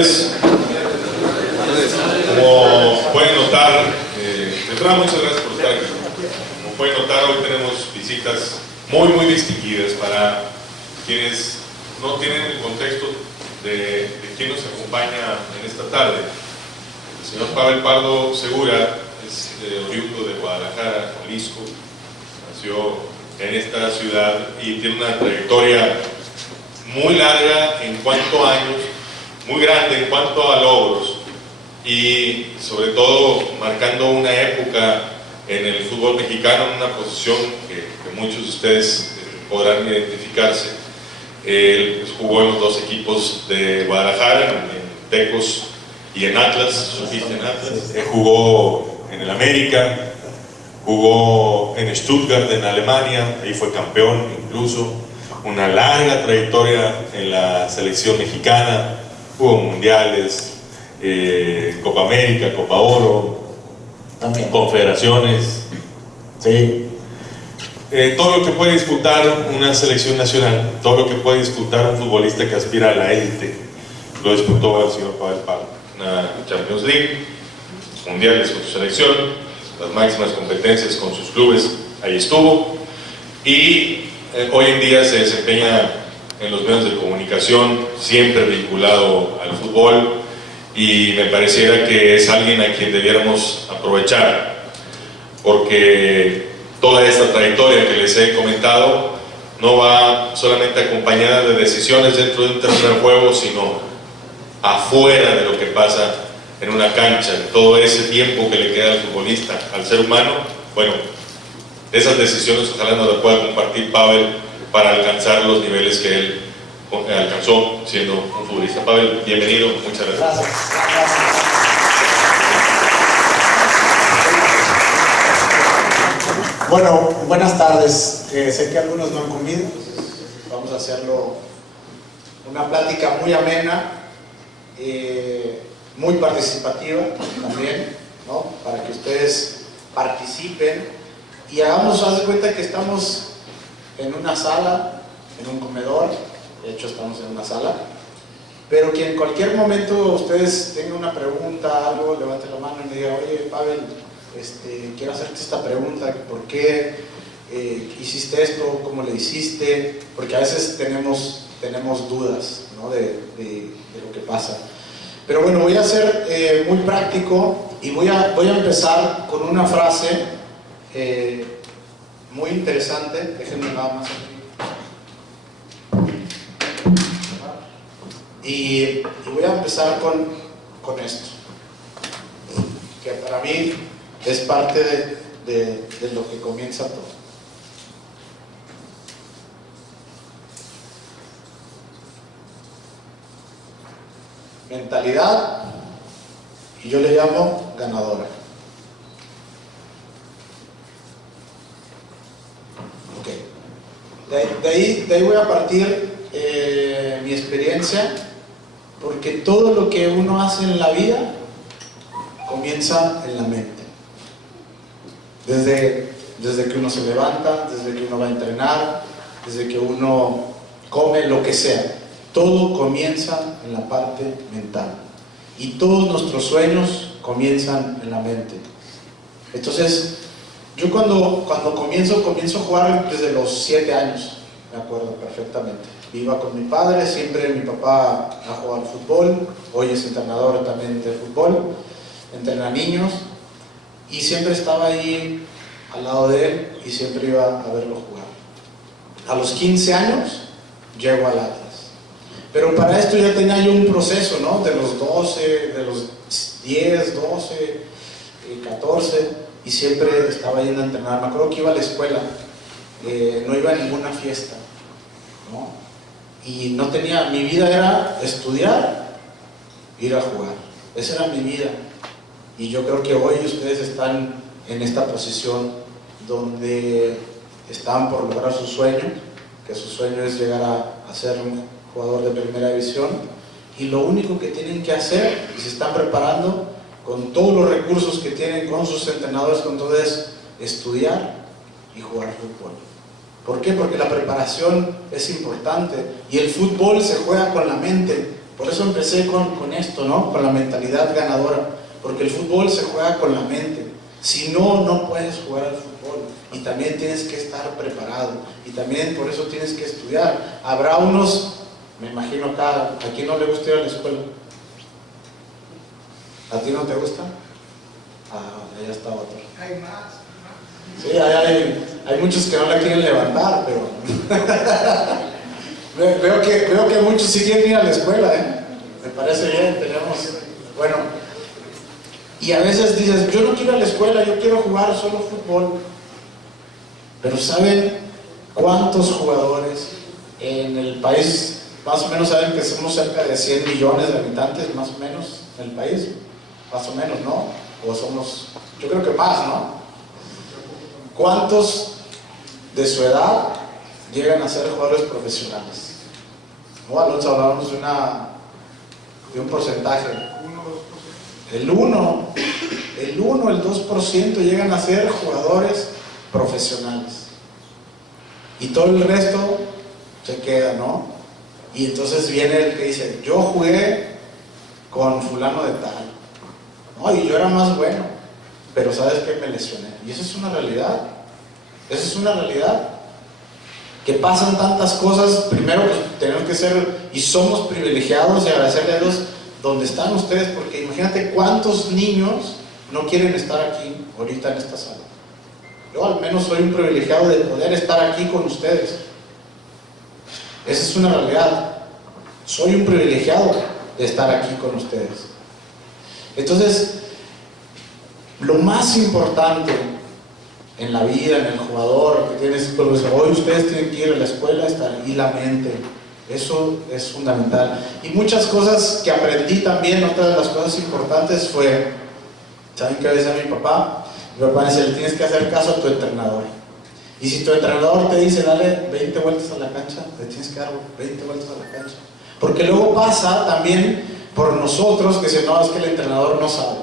tardes. Como pueden notar, de entrada muchas gracias por estar aquí. Como pueden notar, hoy tenemos visitas muy distinguidas para quienes no tienen el contexto de quién nos acompaña en esta tarde. El señor Pavel Pardo Segura es oriundo de Guadalajara, Jalisco. Nació en esta ciudad y tiene una trayectoria muy larga en cuanto a años, muy grande en cuanto a logros y sobre todo marcando una época en el fútbol mexicano, en una posición que muchos de ustedes podrán identificarse. Él jugó en los dos equipos de Guadalajara, en Tecos y en Atlas, surgiste en Atlas. Jugó en el América, jugó en Stuttgart, en Alemania, ahí fue campeón incluso. Una larga trayectoria en la selección mexicana, jugó mundiales, Copa América, Copa Oro, también confederaciones, sí. Todo lo que puede disputar una selección nacional, todo lo que puede disputar un futbolista que aspira a la élite, lo disputó el señor Pavel Pardo. Una Champions League, mundiales con su selección, las máximas competencias con sus clubes, ahí estuvo, y hoy en día se desempeña en los medios de comunicación, siempre vinculado al fútbol, y me pareciera que es alguien a quien debiéramos aprovechar, porque toda esta trayectoria que les he comentado no va solamente acompañada de decisiones dentro de un terreno de juego, sino afuera de lo que pasa en una cancha, todo ese tiempo que le queda al futbolista, al ser humano. Bueno, esas decisiones ojalá nos las pueda compartir Pavel para alcanzar los niveles que él alcanzó siendo un futbolista. Pavel, bienvenido, muchas gracias. Bueno, buenas tardes. Sé que algunos no han comido, vamos a hacerlo una plática muy amena, muy participativa también, ¿no? Para que ustedes participen y hagamos, haz de cuenta que estamos en una sala, en un comedor. De hecho estamos en una sala, pero que en cualquier momento ustedes tengan una pregunta, algo, levanten la mano y me digan: oye, Pavel, quiero hacerte esta pregunta, ¿por qué hiciste esto? ¿Cómo le hiciste? Porque a veces tenemos dudas, ¿no? de lo que pasa. Pero bueno, voy a ser muy práctico y voy a empezar con una frase muy interesante. Déjenme nada más aquí. Y voy a empezar con esto, que para mí es parte de lo que comienza todo. Mentalidad, y yo le llamo ganadora. Ok. De ahí voy a partir mi experiencia, porque todo lo que uno hace en la vida comienza en la mente. Desde que uno se levanta, desde que uno va a entrenar, desde que uno come, lo que sea, todo comienza en la parte mental. Y todos nuestros sueños comienzan en la mente. Entonces, yo cuando comienzo a jugar desde los 7 años, me acuerdo perfectamente. Iba con mi padre, siempre mi papá ha jugado al fútbol, hoy es entrenador también de fútbol, entrena niños, y siempre estaba ahí al lado de él y siempre iba a verlo jugar. A los 15 años llego al Atlas, pero para esto ya tenía yo un proceso, ¿no? De los 12, de los 10, 12, 14, y siempre estaba yendo a entrenar. Me acuerdo que iba a la escuela, no iba a ninguna fiesta, ¿no? Y no tenía, mi vida era estudiar, ir a jugar. Esa era mi vida. Y yo creo que hoy ustedes están en esta posición donde están por lograr su sueño, que su sueño es llegar a ser un jugador de primera división, y lo único que tienen que hacer, y se están preparando con todos los recursos que tienen, con sus entrenadores, con todo, es estudiar y jugar fútbol. ¿Por qué? Porque la preparación es importante y el fútbol se juega con la mente, Por eso empecé con esto, ¿no? Con la mentalidad ganadora, porque el fútbol se juega con la mente. Si no, no puedes jugar al fútbol, y también tienes que estar preparado, y también por eso tienes que estudiar. Habrá unos, me imagino acá, ¿a quién no le gusta ir a la escuela? ¿A ti no te gusta? Ah, allá está otro. Hay más. Sí, hay muchos que no la quieren levantar, pero veo que muchos sí quieren ir a la escuela, ¿eh? Me parece bien, tenemos, bueno, y a veces dices, yo no quiero ir a la escuela, yo quiero jugar solo fútbol. Pero ¿saben cuántos jugadores en el país? Más o menos saben que somos cerca de 100 millones de habitantes, más o menos, en el país. Más o menos, ¿no? O somos, yo creo que más, ¿no? ¿Cuántos de su edad llegan a ser jugadores profesionales? ¿No, Alonso? Hablábamos de un porcentaje. El 2% llegan a ser jugadores profesionales. Y todo el resto se queda, ¿no? Y entonces viene el que dice, yo jugué con fulano de tal, ¿no? Y yo era más bueno, pero ¿sabes qué? Me lesioné. Y eso es una realidad. Eso es una realidad. Que pasan tantas cosas. Primero, pues tenemos que ser, y somos privilegiados, y agradecerle a Dios donde están ustedes, porque imagínate cuántos niños no quieren estar aquí ahorita en esta sala. Yo al menos soy un privilegiado de poder estar aquí con ustedes. Esa es una realidad. Soy un privilegiado de estar aquí con ustedes. Entonces, lo más importante en la vida, en el jugador que tienes, pues, hoy ustedes tienen que ir a la escuela, estar y la mente. Eso es fundamental. Y muchas cosas que aprendí también, otra de las cosas importantes fue, ¿saben qué decía mi papá? Mi papá decía, le tienes que hacer caso a tu entrenador. Y si tu entrenador te dice, dale 20 vueltas a la cancha, le tienes que dar 20 vueltas a la cancha. Porque luego pasa también por nosotros que dicen, no, es que el entrenador no sabe.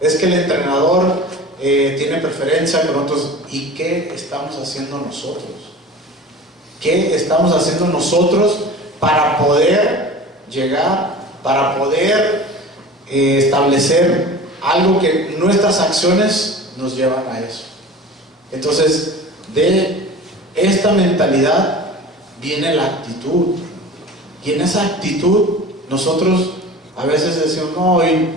Es que el entrenador tiene preferencia por otros. ¿Y qué estamos haciendo nosotros? ¿Qué estamos haciendo nosotros para poder llegar, para poder establecer algo que nuestras acciones nos llevan a eso? Entonces, de esta mentalidad viene la actitud. Y en esa actitud nosotros a veces decimos, no, hoy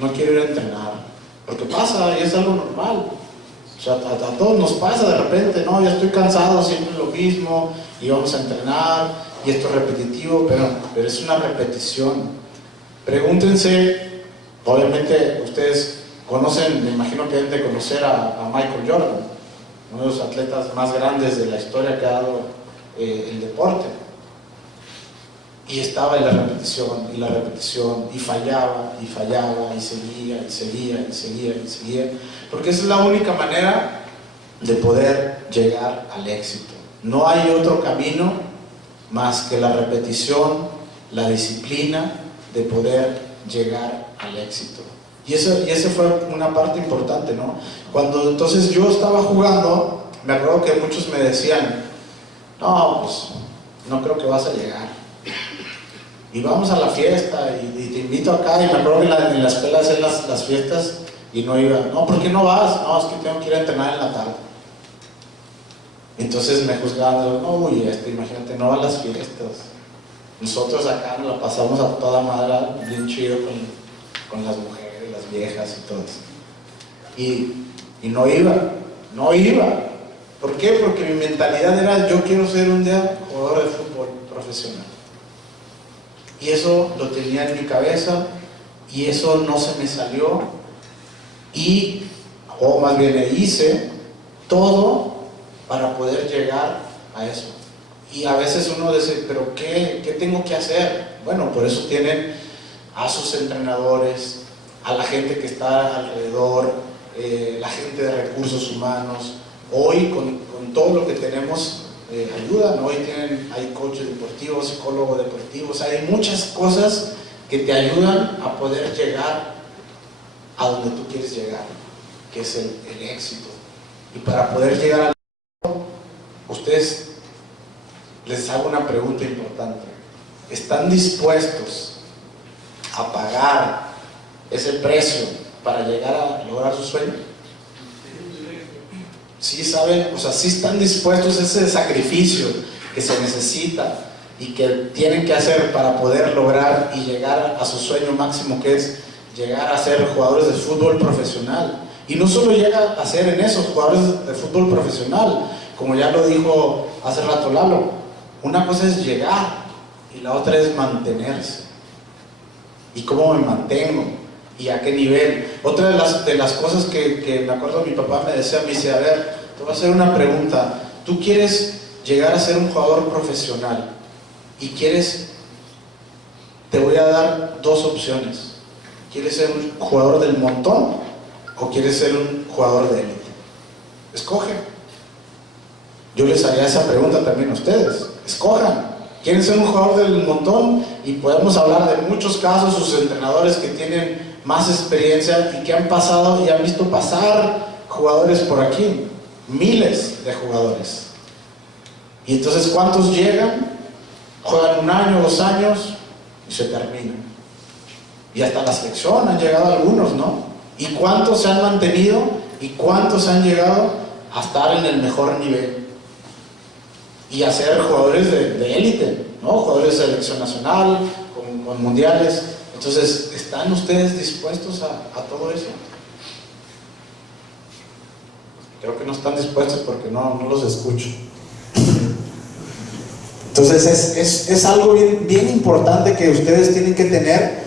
no quiero ir a entrenar. Porque pasa y es algo normal. O sea, a todos nos pasa de repente, no, ya estoy cansado, siempre lo mismo, y vamos a entrenar, y esto es repetitivo, pero es una repetición. Pregúntense, obviamente ustedes conocen, me imagino que deben de conocer a Michael Jordan, uno de los atletas más grandes de la historia que ha dado el deporte. Y estaba en la repetición, y la repetición, y fallaba, y fallaba, y seguía, y seguía, y seguía, y seguía. Porque esa es la única manera de poder llegar al éxito. No hay otro camino más que la repetición, la disciplina de poder llegar al éxito. Y esa fue una parte importante, ¿no? Cuando entonces yo estaba jugando, me acuerdo que muchos me decían, no, pues no creo que vas a llegar. Y vamos a la fiesta, y te invito acá, y me acuerdo que en la escuela hacían las fiestas, y no iba. No, ¿por qué no vas? No, es que tengo que ir a entrenar en la tarde. Entonces me juzgaban, no, uy, imagínate, no va a las fiestas. Nosotros acá nos la pasamos a toda madre, bien chido con las mujeres, las viejas y todo eso. Y no iba. ¿Por qué? Porque mi mentalidad era, yo quiero ser un día jugador de fútbol profesional. Y eso lo tenía en mi cabeza, y eso no se me salió, o más bien hice todo para poder llegar a eso. Y a veces uno dice, pero ¿qué tengo que hacer? Bueno, por eso tienen a sus entrenadores, a la gente que está alrededor, la gente de recursos humanos. Hoy con todo lo que tenemos, ayudan, ¿no? Hoy hay coaches deportivos, psicólogos deportivos, hay muchas cosas que te ayudan a poder llegar a donde tú quieres llegar, que es el éxito. Y para poder llegar al éxito, ustedes, les hago una pregunta importante: ¿están dispuestos a pagar ese precio para llegar a lograr su sueño? Sí saben, o sea, sí están dispuestos a ese sacrificio que se necesita y que tienen que hacer para poder lograr y llegar a su sueño máximo, que es llegar a ser jugadores de fútbol profesional. Y no solo llega a ser en eso, jugadores de fútbol profesional, como ya lo dijo hace rato Lalo, una cosa es llegar y la otra es mantenerse. ¿Y cómo me mantengo? ¿Y a qué nivel? Otra de las cosas que me acuerdo mi papá me decía, me dice, a ver, te voy a hacer una pregunta. ¿Tú quieres llegar a ser un jugador profesional y quieres, te voy a dar dos opciones? ¿Quieres ser un jugador del montón o quieres ser un jugador de élite? Escoge. Yo les haría esa pregunta también a ustedes. Escojan. ¿Quieren ser un jugador del montón? Y podemos hablar de muchos casos, sus entrenadores que tienen más experiencia y que han pasado y han visto pasar jugadores por aquí, miles de jugadores. Y entonces, ¿cuántos llegan? Juegan 1 año, 2 años y se terminan. Y hasta la selección han llegado algunos, ¿no? ¿Y cuántos se han mantenido? ¿Y cuántos han llegado a estar en el mejor nivel? Y a ser jugadores de élite, ¿no? Jugadores de selección nacional, con mundiales. Entonces, ¿están ustedes dispuestos a todo eso? Creo que no están dispuestos porque no los escucho. Entonces, es algo bien importante que ustedes tienen que tener,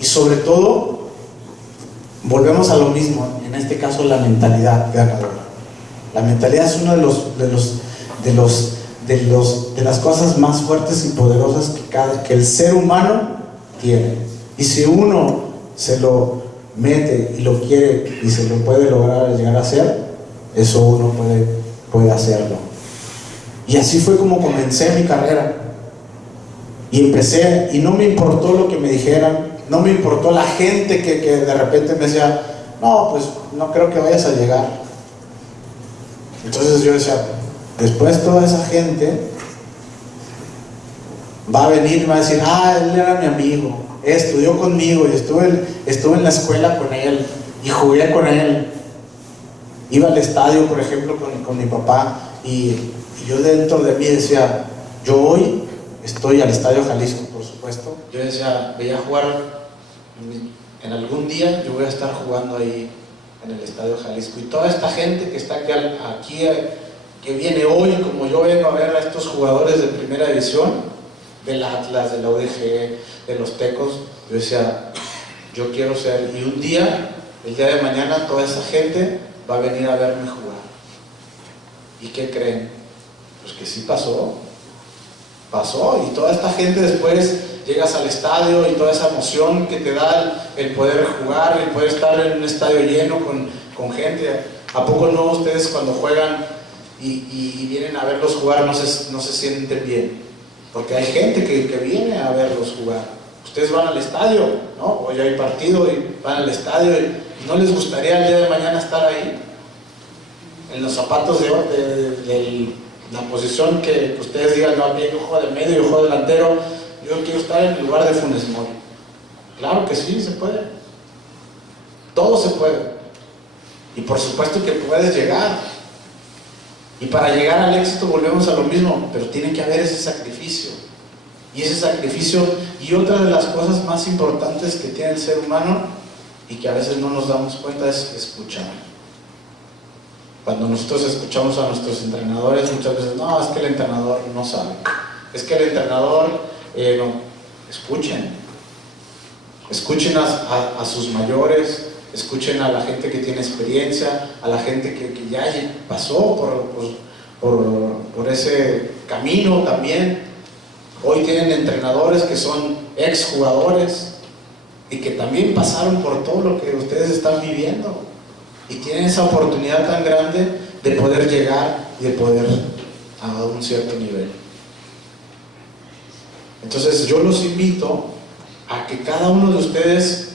y sobre todo, volvemos a lo mismo, en este caso la mentalidad ganadora. La mentalidad es uno de las cosas más fuertes y poderosas que el ser humano tiene. Y si uno se lo mete y lo quiere y se lo puede lograr llegar a hacer, eso uno puede hacerlo. Y así fue como comencé mi carrera. Y empecé, y no me importó lo que me dijeran, no me importó la gente que de repente me decía, no, pues no creo que vayas a llegar. Entonces yo decía, después toda esa gente va a venir y va a decir, él era mi amigo, estudió conmigo y estuve en la escuela con él y jugué con él. Iba al estadio, por ejemplo, con mi papá, y yo dentro de mí decía, yo hoy estoy al Estadio Jalisco, por supuesto. Yo decía, veía jugar, en algún día yo voy a estar jugando ahí en el Estadio Jalisco. Y toda esta gente que está aquí, que viene hoy, como yo vengo a ver a estos jugadores de primera división, del Atlas, de la UDG, de los Tecos, yo decía, yo quiero ser, y un día, el día de mañana, toda esa gente va a venir a verme jugar. ¿Y qué creen? Pues que sí pasó, y toda esta gente después llegas al estadio y toda esa emoción que te da el poder jugar, el poder estar en un estadio lleno con gente. ¿A poco no ustedes cuando juegan y vienen a verlos jugar no se sienten bien? Porque hay gente que viene a verlos jugar. Ustedes van al estadio, ¿no? Hoy hay partido y van al estadio y ¿no les gustaría el día de mañana estar ahí? En los zapatos de la posición que ustedes digan, no, aquí yo juego de medio, yo juego delantero, yo quiero estar en el lugar de Funes Mori. Claro que sí, se puede. Todo se puede. Y por supuesto que puedes llegar. Y para llegar al éxito volvemos a lo mismo, pero tiene que haber ese sacrificio. Y ese sacrificio, y otra de las cosas más importantes que tiene el ser humano y que a veces no nos damos cuenta, es escuchar. Cuando nosotros escuchamos a nuestros entrenadores, muchas veces, no, es que el entrenador no sabe. Es que el entrenador, no. Escuchen a sus mayores, escuchen a la gente que tiene experiencia, a la gente que ya pasó por ese camino también. Hoy tienen entrenadores que son exjugadores y que también pasaron por todo lo que ustedes están viviendo. Y tienen esa oportunidad tan grande de poder llegar y de poder a un cierto nivel. Entonces yo los invito a que cada uno de ustedes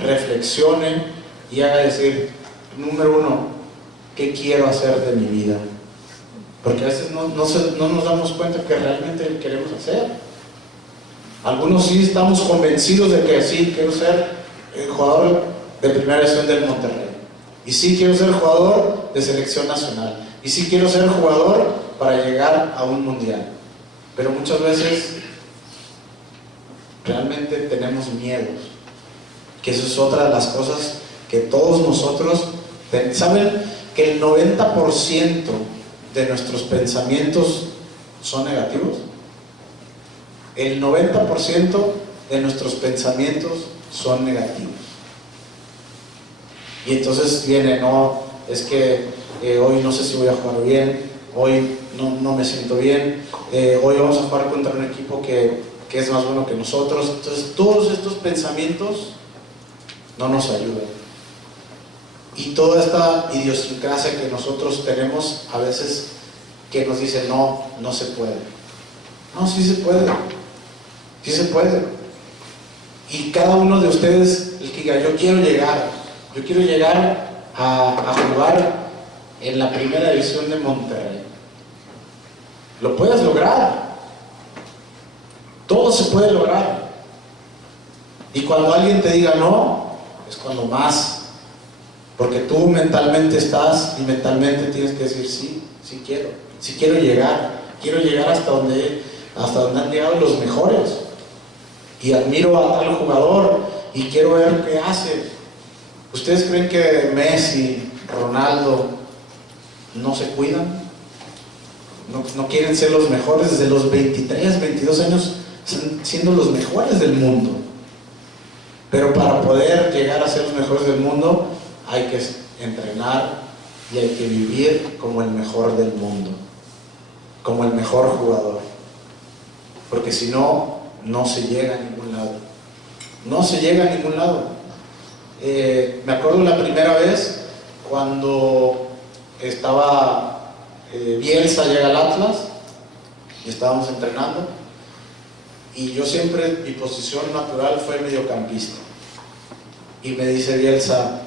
reflexione y haga decir, número 1, ¿qué quiero hacer de mi vida? Porque a veces no nos damos cuenta que realmente queremos hacer. Algunos sí estamos convencidos de que sí, quiero ser jugador de primera división del Monterrey. Y sí quiero ser jugador de selección nacional. Y sí quiero ser jugador para llegar a un mundial. Pero muchas veces realmente tenemos miedos. Que eso es otra de las cosas que todos nosotros, ¿saben? Que el 90% de nuestros pensamientos son negativos. El 90% de nuestros pensamientos son negativos. Y entonces viene, no, es que hoy no sé si voy a jugar bien, hoy no me siento bien, hoy vamos a jugar contra un equipo que es más bueno que nosotros. Entonces todos estos pensamientos no nos ayudan. Y toda esta idiosincrasia que nosotros tenemos a veces que nos dice no se puede. No, sí se puede. Sí se puede. Y cada uno de ustedes, el que diga, yo quiero llegar a jugar en la primera división de Monterrey. Lo puedes lograr. Todo se puede lograr. Y cuando alguien te diga no, es cuando más. Porque tú mentalmente estás y mentalmente tienes que decir sí quiero llegar hasta donde han llegado los mejores. Y admiro a tal jugador y quiero ver qué hace. ¿Ustedes creen que Messi, Ronaldo no se cuidan? No quieren ser los mejores desde los 23, 22 años siendo los mejores del mundo. Pero para poder llegar a ser los mejores del mundo hay que entrenar y hay que vivir como el mejor del mundo, como el mejor jugador. Porque si no, no se llega a ningún lado. No se llega a ningún lado. Me acuerdo la primera vez cuando estaba Bielsa llega al Atlas y estábamos entrenando, y yo siempre, mi posición natural fue mediocampista, y me dice Bielsa,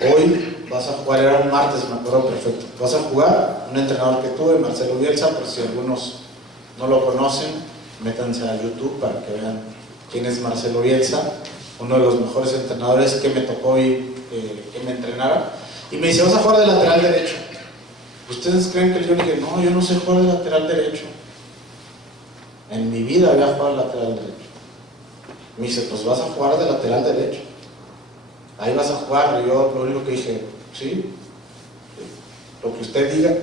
hoy vas a jugar, era un martes, me acuerdo perfecto, vas a jugar, un entrenador que tuve, Marcelo Bielsa, por si algunos no lo conocen, métanse a YouTube para que vean quién es Marcelo Bielsa, uno de los mejores entrenadores que me tocó y que me entrenara. Y me dice, vas a jugar de lateral derecho. ¿Ustedes creen que yo le dije, no, yo no sé jugar de lateral derecho? En mi vida había jugado de lateral derecho. Me dice, pues vas a jugar de lateral derecho. Ahí vas a jugar. Y yo lo único que dije, sí, lo que usted diga.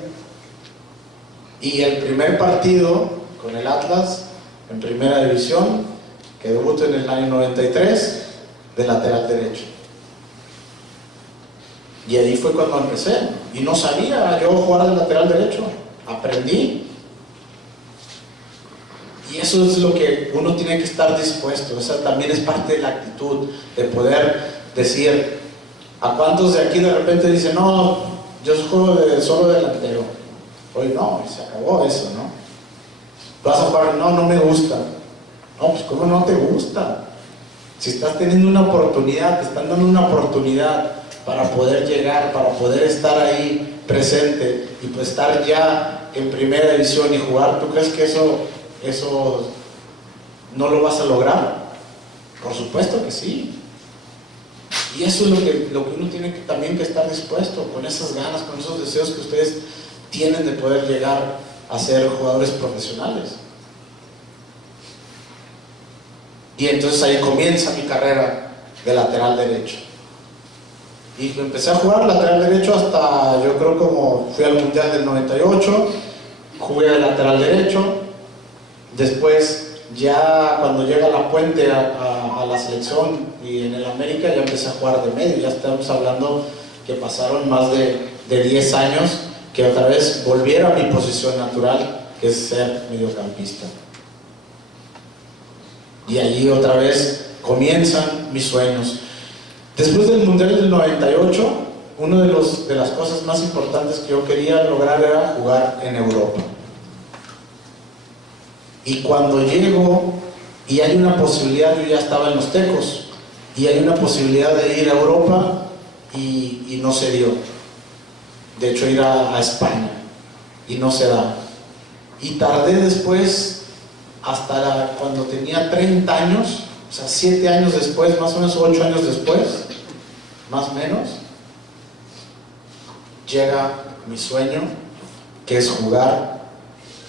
Y el primer partido con el Atlas, en primera división, que debutó en el año 93, de lateral derecho. Y ahí fue cuando empecé. Y no sabía yo jugar de lateral derecho. Aprendí. Y eso es lo que uno tiene que estar dispuesto. Esa también es parte de la actitud, de poder decir, ¿a cuántos de aquí de repente dicen, no, yo juego solo delantero? Hoy no, se acabó eso, ¿no? Vas a jugar, no me gusta. No, pues ¿cómo no te gusta? Si estás teniendo una oportunidad, te están dando una oportunidad para poder llegar, para poder estar ahí presente y pues estar ya en primera división y jugar, ¿tú crees que eso no lo vas a lograr? Por supuesto que sí. Y eso es lo que uno tiene que también que estar dispuesto, con esas ganas, con esos deseos que ustedes tienen de poder llegar a ser jugadores profesionales. Y entonces ahí comienza mi carrera de lateral derecho. Y empecé a jugar lateral derecho hasta, yo creo, como fui al Mundial del 98, jugué de lateral derecho. Después, ya cuando llega La Puente a la selección y en el América, ya empecé a jugar de medio. Ya estamos hablando que pasaron más de 10 años que otra vez volviera a mi posición natural, que es ser mediocampista. Y allí otra vez comienzan mis sueños. Después del Mundial del 98, una de las cosas más importantes que yo quería lograr era jugar en Europa. Y cuando llego y hay una posibilidad, yo ya estaba en los Tecos, y hay una posibilidad de ir a Europa y no se dio. De hecho, ir a España, y no se da. Y tardé después hasta cuando tenía 30 años, o sea, 7 años después, más o menos 8 años después, más o menos, llega mi sueño, que es jugar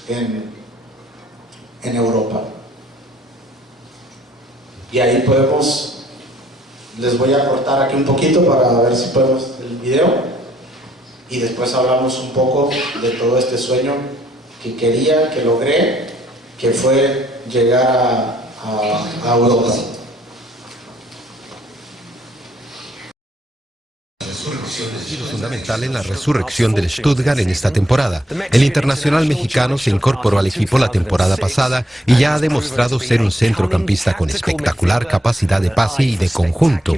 en Europa. Y ahí podemos, les voy a cortar aquí un poquito para ver si podemos el video, y después hablamos un poco de todo este sueño que quería, que logré, que fue llegar a Europa. Fundamental en la resurrección del Stuttgart en esta temporada. El internacional mexicano se incorporó al equipo la temporada pasada y ya ha demostrado ser un centrocampista con espectacular capacidad de pase y de conjunto.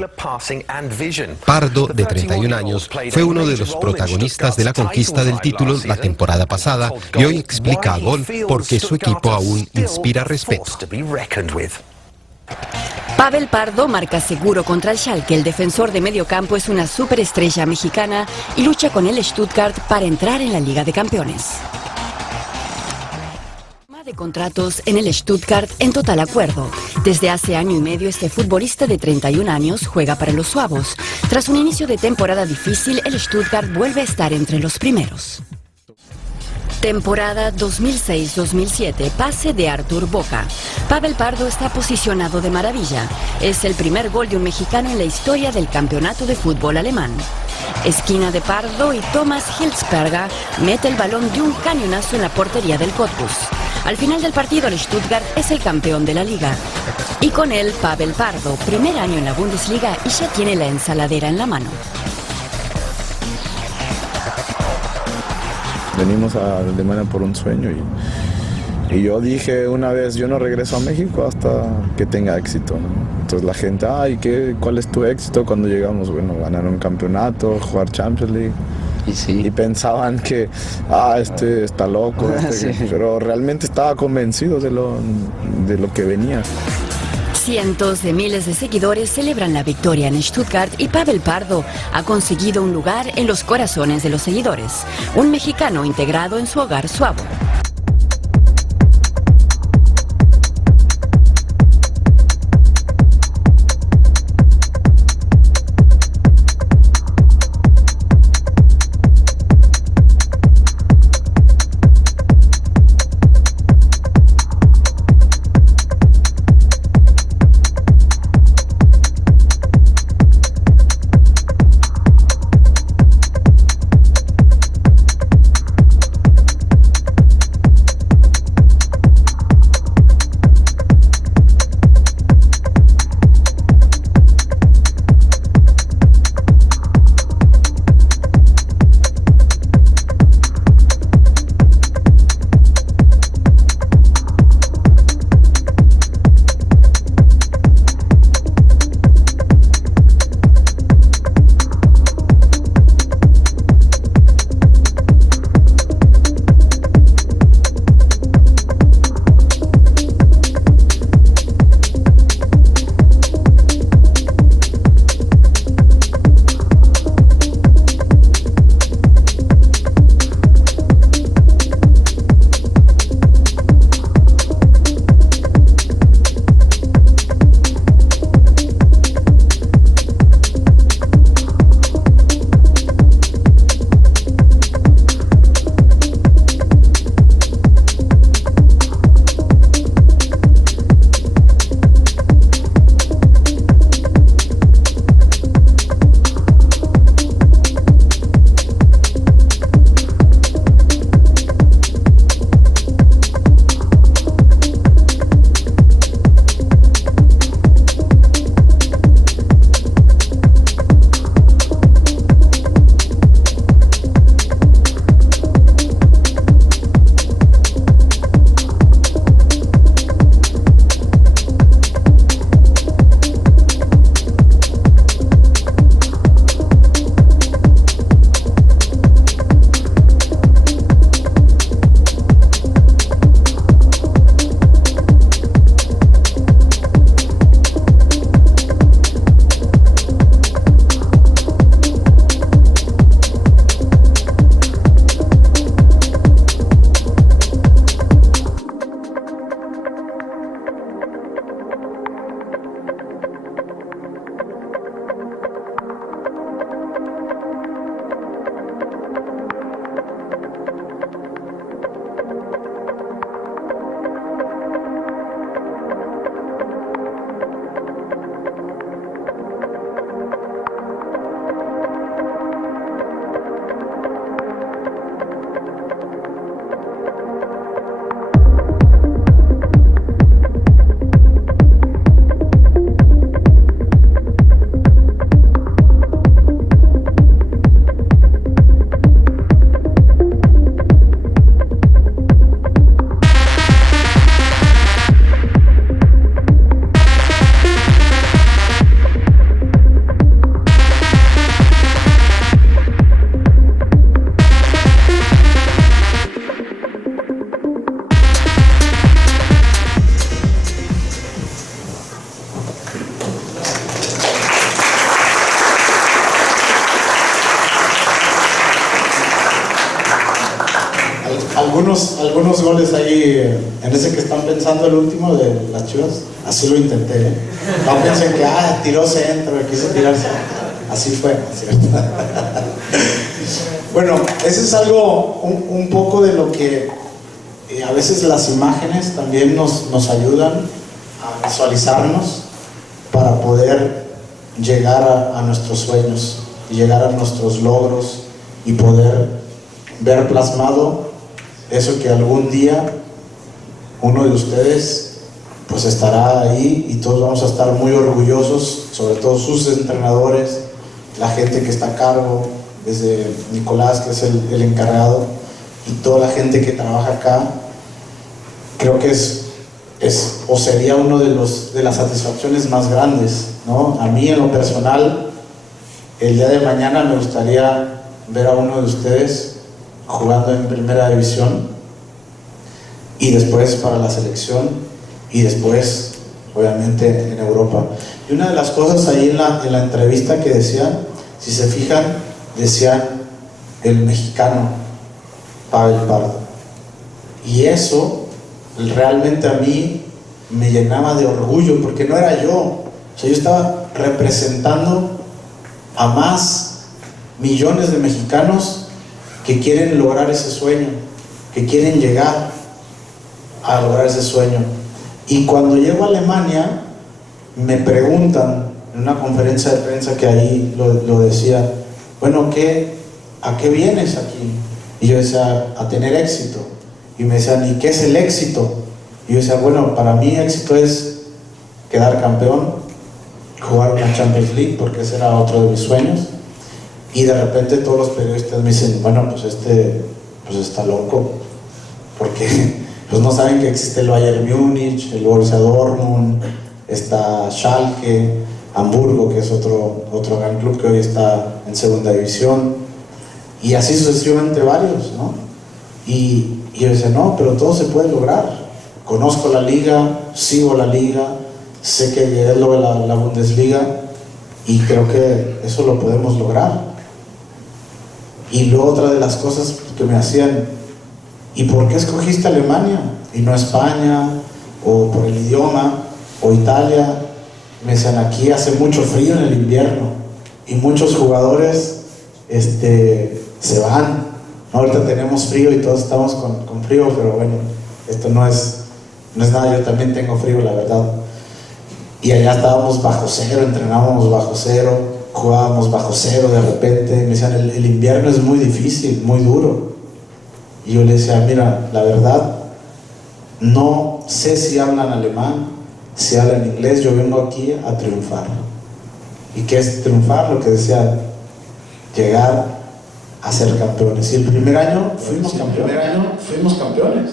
Pardo, de 31 años, fue uno de los protagonistas de la conquista del título la temporada pasada y hoy explica a Gol por qué su equipo aún inspira respeto. Pavel Pardo marca seguro contra el Schalke. El defensor de medio campo es una superestrella mexicana y lucha con el Stuttgart para entrar en la Liga de Campeones. De contratos en el Stuttgart en total acuerdo. Desde hace año y medio este futbolista de 31 años juega para los suavos. Tras un inicio de temporada difícil, el Stuttgart vuelve a estar entre los primeros. Temporada 2006-2007, pase de Artur Boca. Pavel Pardo está posicionado de maravilla. Es el primer gol de un mexicano en la historia del campeonato de fútbol alemán. Esquina de Pardo y Thomas Hitzelsperger mete el balón de un cañonazo en la portería del Cottbus. Al final del partido, el Stuttgart es el campeón de la liga. Y con él, Pavel Pardo, primer año en la Bundesliga y ya tiene la ensaladera en la mano. Venimos a Alemania por un sueño y yo dije una vez, yo no regreso a México hasta que tenga éxito, ¿no? Entonces la gente, ¿cuál es tu éxito cuando llegamos? Bueno, ganar un campeonato, jugar Champions League. Y pensaban que, este está loco, Sí. Pero realmente estaba convencido de lo que venía. Cientos de miles de seguidores celebran la victoria en Stuttgart y Pavel Pardo ha conseguido un lugar en los corazones de los seguidores. Un mexicano integrado en su hogar suavo. algunos goles ahí, en ese que están pensando el último de las Chivas, así lo intenté. No piensen que, tiró centro, quiso tirar centro. Así fue, ¿cierto? Bueno, ese es algo, un poco de lo que a veces las imágenes también nos ayudan a visualizarnos para poder llegar a nuestros sueños y llegar a nuestros logros y poder ver plasmado eso que algún día uno de ustedes pues estará ahí y todos vamos a estar muy orgullosos, sobre todo sus entrenadores, la gente que está a cargo, desde Nicolás, que es el encargado, y toda la gente que trabaja acá. Creo que es o sería uno de las satisfacciones más grandes, ¿no? A mí en lo personal, el día de mañana me gustaría ver a uno de ustedes jugando en primera división y después para la selección y después obviamente en Europa. Y una de las cosas ahí en la entrevista que decían, si se fijan, decían el mexicano Pavel Pardo, y eso realmente a mí me llenaba de orgullo porque no era yo, o sea, yo estaba representando a más millones de mexicanos que quieren lograr ese sueño, que quieren llegar a lograr ese sueño. Y cuando llego a Alemania me preguntan en una conferencia de prensa que ahí lo decía, bueno, ¿a qué vienes aquí? Y yo decía, a tener éxito. Y me decían, ¿y qué es el éxito? Y yo decía, bueno, para mí éxito es quedar campeón, jugar una Champions League, porque ese era otro de mis sueños. Y de repente todos los periodistas me dicen, bueno, pues pues está loco, porque pues no saben que existe el Bayern Múnich, el Borussia Dortmund, está Schalke, Hamburgo, que es otro gran club que hoy está en segunda división, y así sucesivamente varios, ¿no? Y yo decía, no, pero todo se puede lograr. Conozco la liga, sigo la liga, sé que es lo de la Bundesliga y creo que eso lo podemos lograr. Y luego otra de las cosas que me hacían, ¿y por qué escogiste Alemania y no España, o por el idioma, o Italia? Me decían, aquí hace mucho frío en el invierno y muchos jugadores se van. Ahorita tenemos frío y todos estamos con frío, pero bueno, esto no es nada, yo también tengo frío, la verdad. Y allá estábamos bajo cero, entrenábamos bajo cero, jugábamos bajo cero de repente. Me decían, el invierno es muy difícil, muy duro. Y yo le decía, mira, la verdad, no sé si hablan alemán, si hablan inglés, yo vengo aquí a triunfar. ¿Y qué es triunfar? Lo que decía, llegar a ser campeones. Y el primer año fuimos campeones.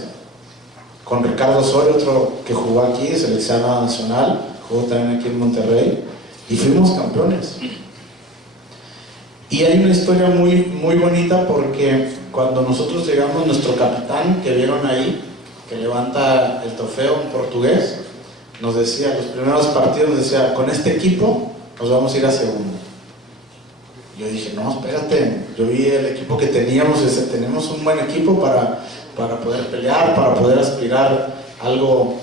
Con Ricardo Osorio, otro que jugó aquí, seleccionado nacional, jugó también aquí en Monterrey, y fuimos campeones. Y hay una historia muy, muy bonita porque cuando nosotros llegamos, nuestro capitán, que vieron ahí, que levanta el trofeo, un portugués, nos decía, los primeros partidos nos decía, con este equipo nos vamos a ir a segundo. Yo dije, no, espérate, yo vi el equipo que teníamos, tenemos un buen equipo para poder pelear, para poder aspirar a algo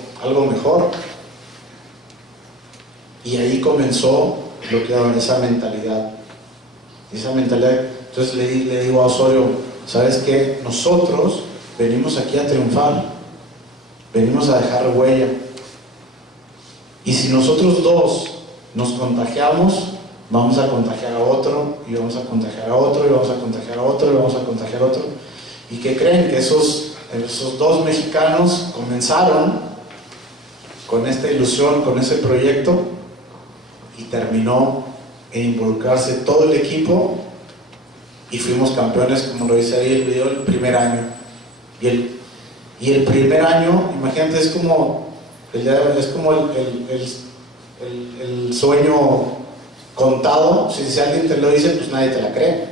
mejor. Y ahí comenzó lo que era esa mentalidad. Entonces le digo a Osorio, ¿sabes qué? Nosotros venimos aquí a triunfar, venimos a dejar huella. Y si nosotros dos nos contagiamos, vamos a contagiar a otro, y vamos a contagiar a otro, y vamos a contagiar a otro, y vamos a contagiar a otro. ¿Y qué creen? Que esos dos mexicanos comenzaron con esta ilusión, con ese proyecto, y terminó en involucrarse todo el equipo, y fuimos campeones, como lo dice ahí el video, el primer año. Y el primer año, imagínate, es como el sueño contado. Si alguien te lo dice, pues nadie te la cree.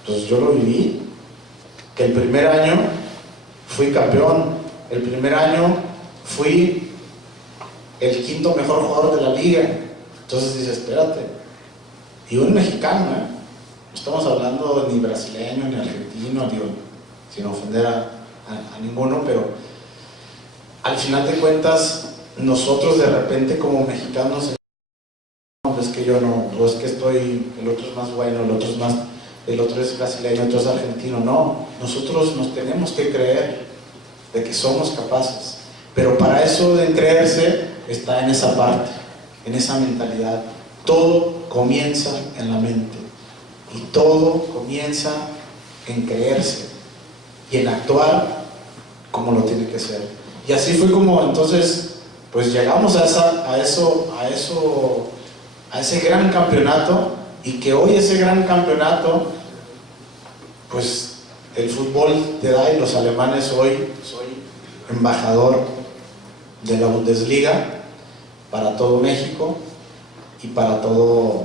Entonces yo lo viví, que el primer año fui campeón, el primer año fui el quinto mejor jugador de la liga. Entonces dices, espérate, y un mexicano, no estamos hablando ni brasileño ni argentino, digo, sin ofender a a ninguno, pero al final de cuentas nosotros de repente como mexicanos, no, es que yo no, o es que el otro es más bueno, el otro es brasileño, el otro es argentino. No, nosotros nos tenemos que creer de que somos capaces, pero para eso de creerse está en esa parte, en esa mentalidad. Todo comienza en la mente y todo comienza en creerse y en actuar como lo tiene que ser. Y así fue como entonces pues llegamos a ese gran campeonato, y que hoy ese gran campeonato pues el fútbol te da, y los alemanes hoy soy embajador de la Bundesliga para todo México y para todo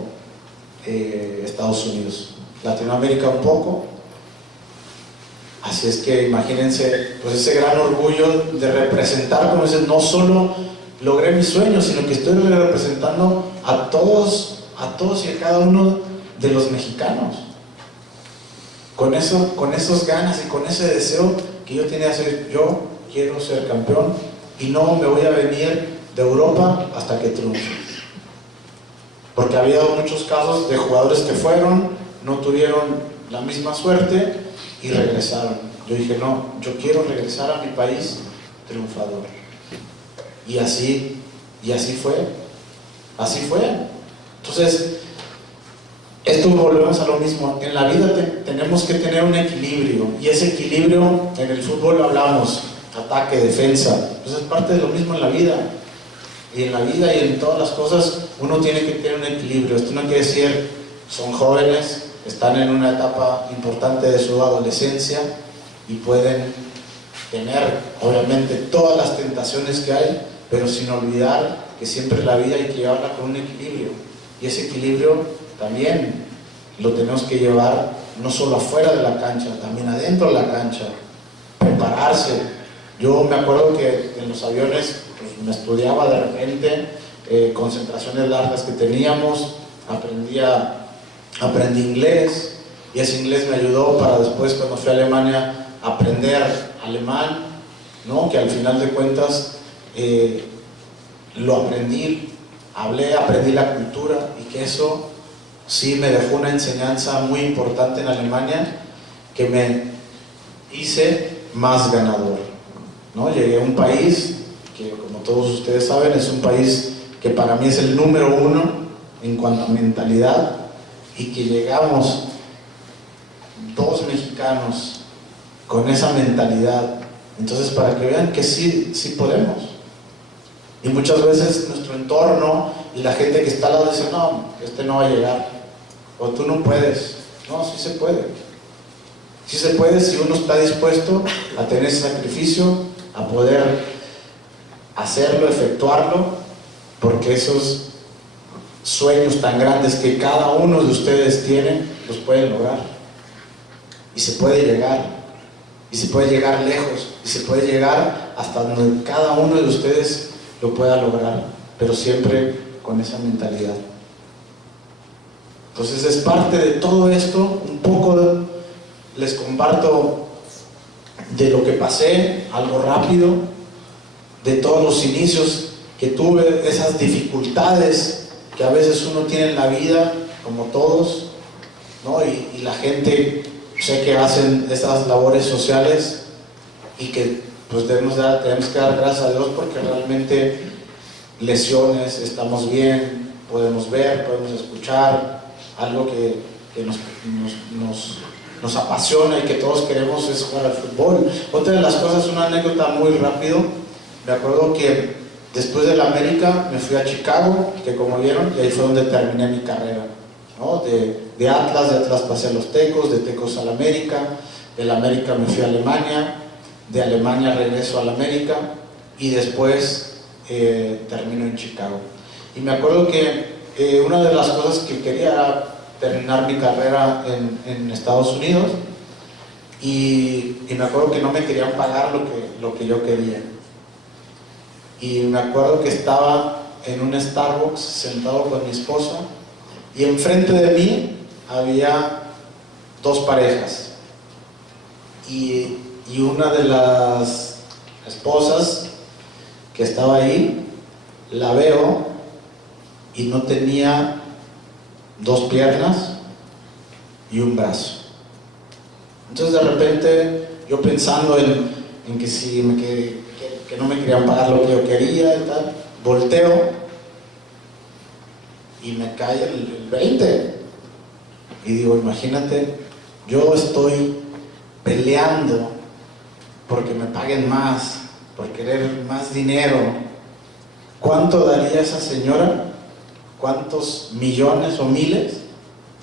Estados Unidos, Latinoamérica un poco. Así es que imagínense pues ese gran orgullo de representar, como dicen, no solo logré mis sueños, sino que estoy representando a todos y a cada uno de los mexicanos. Con esas ganas y con ese deseo que yo tenía de hacer, yo quiero ser campeón y no me voy a venir de Europa hasta que triunfe. Porque ha habido muchos casos de jugadores que fueron, no tuvieron la misma suerte y regresaron. Yo dije, no, yo quiero regresar a mi país triunfador. Y así fue. Entonces, esto volvemos a lo mismo. En la vida tenemos que tener un equilibrio, y ese equilibrio en el fútbol lo hablamos, ataque, defensa. Pues es parte de lo mismo en la vida. Y en la vida y en todas las cosas uno tiene que tener un equilibrio. Esto no quiere decir, son jóvenes, están en una etapa importante de su adolescencia y pueden tener obviamente todas las tentaciones que hay, pero sin olvidar que siempre la vida hay que llevarla con un equilibrio, y ese equilibrio también lo tenemos que llevar no solo afuera de la cancha, también adentro de la cancha, prepararse. Yo me acuerdo que en los aviones pues, me estudiaba de repente, concentraciones largas que teníamos, aprendí inglés, y ese inglés me ayudó para después, cuando fui a Alemania, aprender alemán, ¿no? Que al final de cuentas lo aprendí, aprendí la cultura, y que eso sí me dejó una enseñanza muy importante en Alemania, que me hice más ganador, ¿no? Llegué a un país que, como todos ustedes saben, es un país que para mí es el número 1 en cuanto a mentalidad, y que llegamos 2 mexicanos con esa mentalidad. Entonces, para que vean que sí podemos. Y muchas veces nuestro entorno y la gente que está al lado dice, no, este no va a llegar, o tú no puedes. No, sí se puede. Sí se puede si uno está dispuesto a tener ese sacrificio, a poder hacerlo, efectuarlo, porque esos sueños tan grandes que cada uno de ustedes tiene, los pueden lograr. Y se puede llegar. Y se puede llegar lejos. Y se puede llegar hasta donde cada uno de ustedes lo pueda lograr, pero siempre con esa mentalidad. Entonces es parte de todo esto. Un poco les comparto de lo que pasé, algo rápido, de todos los inicios que tuve, esas dificultades que a veces uno tiene en la vida, como todos, ¿no? Y la gente, sé que hacen estas labores sociales, y que pues tenemos que dar gracias a Dios, porque realmente lesiones, estamos bien, podemos ver, podemos escuchar, algo que nos apasiona y que todos queremos es jugar al fútbol. Otra de las cosas, una anécdota muy rápido, me acuerdo que después del América me fui a Chicago, que como vieron, y ahí fue donde terminé mi carrera, ¿no? De Atlas pasé a los Tecos, de Tecos al América, del América me fui a Alemania, de Alemania regreso al América, y después termino en Chicago. Y me acuerdo que una de las cosas que quería era terminar mi carrera en Estados Unidos, y me acuerdo que no me querían pagar lo que yo quería. Y me acuerdo que estaba en un Starbucks sentado con mi esposa, y enfrente de mí había 2 parejas, y y una de las esposas que estaba ahí, la veo y no tenía 2 piernas y un brazo. Entonces de repente yo pensando en que si que no me querían pagar lo que yo quería y tal, volteo y me cae el 20 y digo, imagínate, yo estoy peleando porque me paguen más, por querer más dinero. ¿Cuánto daría esa señora? ¿Cuántos millones o miles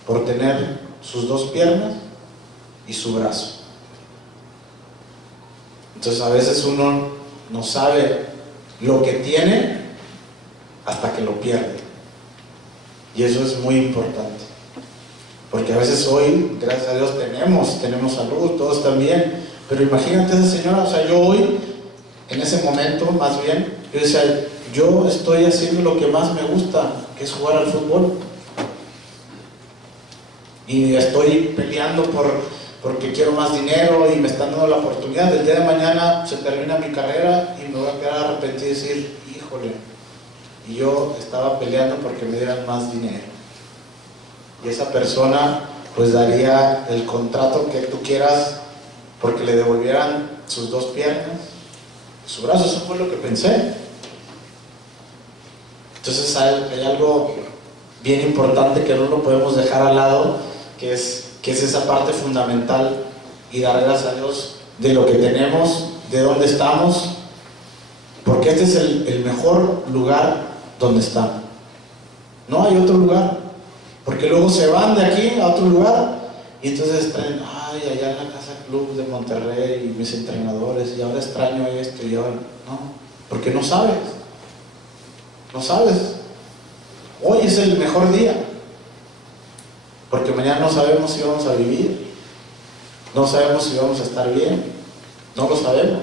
por tener sus 2 piernas y su brazo? Entonces a veces uno no sabe lo que tiene hasta que lo pierde, y eso es muy importante, porque a veces hoy, gracias a Dios, tenemos salud, todos también, pero imagínate esa señora, o sea, yo hoy, en ese momento más bien, yo decía, yo estoy haciendo lo que más me gusta, que es jugar al fútbol, y estoy peleando porque quiero más dinero y me están dando la oportunidad. El día de mañana se termina mi carrera y me voy a quedar arrepentido y decir, híjole, y yo estaba peleando porque me dieran más dinero. Y esa persona pues daría el contrato que tú quieras porque le devolvieran sus 2 piernas, su brazo. Eso fue lo que pensé. Entonces hay algo bien importante que no lo podemos dejar al lado, que es esa parte fundamental, y dar gracias a Dios de lo que tenemos, de dónde estamos, porque este es el mejor lugar donde están. No hay otro lugar, porque luego se van de aquí a otro lugar y entonces traen, ay, allá en la Casa Club de Monterrey y mis entrenadores, y ahora extraño esto y ahora no, porque no sabes. Hoy es el mejor día, porque mañana no sabemos si vamos a vivir, no sabemos si vamos a estar bien, no lo sabemos,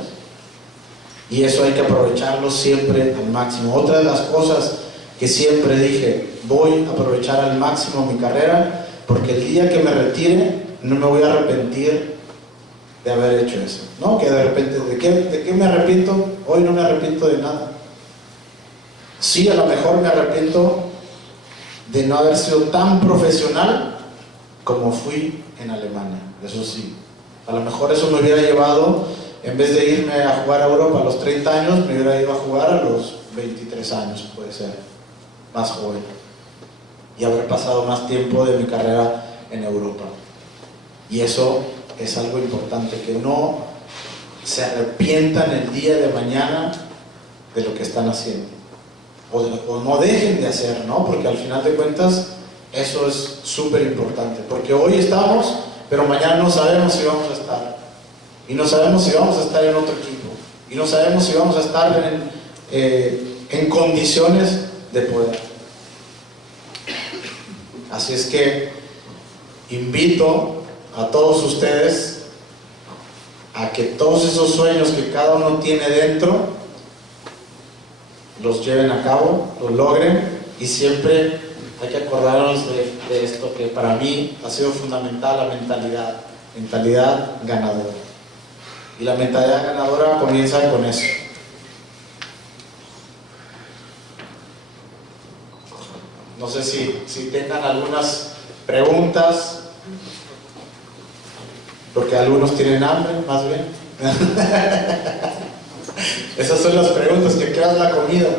y eso hay que aprovecharlo siempre al máximo. Otra de las cosas que siempre dije, voy a aprovechar al máximo mi carrera, porque el día que me retire no me voy a arrepentir de haber hecho eso, ¿no? Que de repente, ¿de qué me arrepiento? Hoy no me arrepiento de nada. Sí, a lo mejor me arrepiento de no haber sido tan profesional como fui en Alemania, eso sí. A lo mejor eso me hubiera llevado, en vez de irme a jugar a Europa a los 30 años, me hubiera ido a jugar a los 23 años, puede ser, más joven, y haber pasado más tiempo de mi carrera en Europa. Y eso es algo importante, que no se arrepientan el día de mañana de lo que están haciendo, o no dejen de hacer, ¿no? Porque al final de cuentas eso es súper importante, porque hoy estamos, pero mañana no sabemos si vamos a estar, y no sabemos si vamos a estar en otro equipo, y no sabemos si vamos a estar en condiciones de poder. Así es que invito a todos ustedes a que todos esos sueños que cada uno tiene dentro los lleven a cabo, los logren, y siempre hay que acordarnos de esto, que para mí ha sido fundamental: la mentalidad ganadora. Y la mentalidad ganadora comienza con eso. No sé si tengan algunas preguntas, porque algunos tienen hambre, más bien. Esas son las preguntas, que quedas la comida.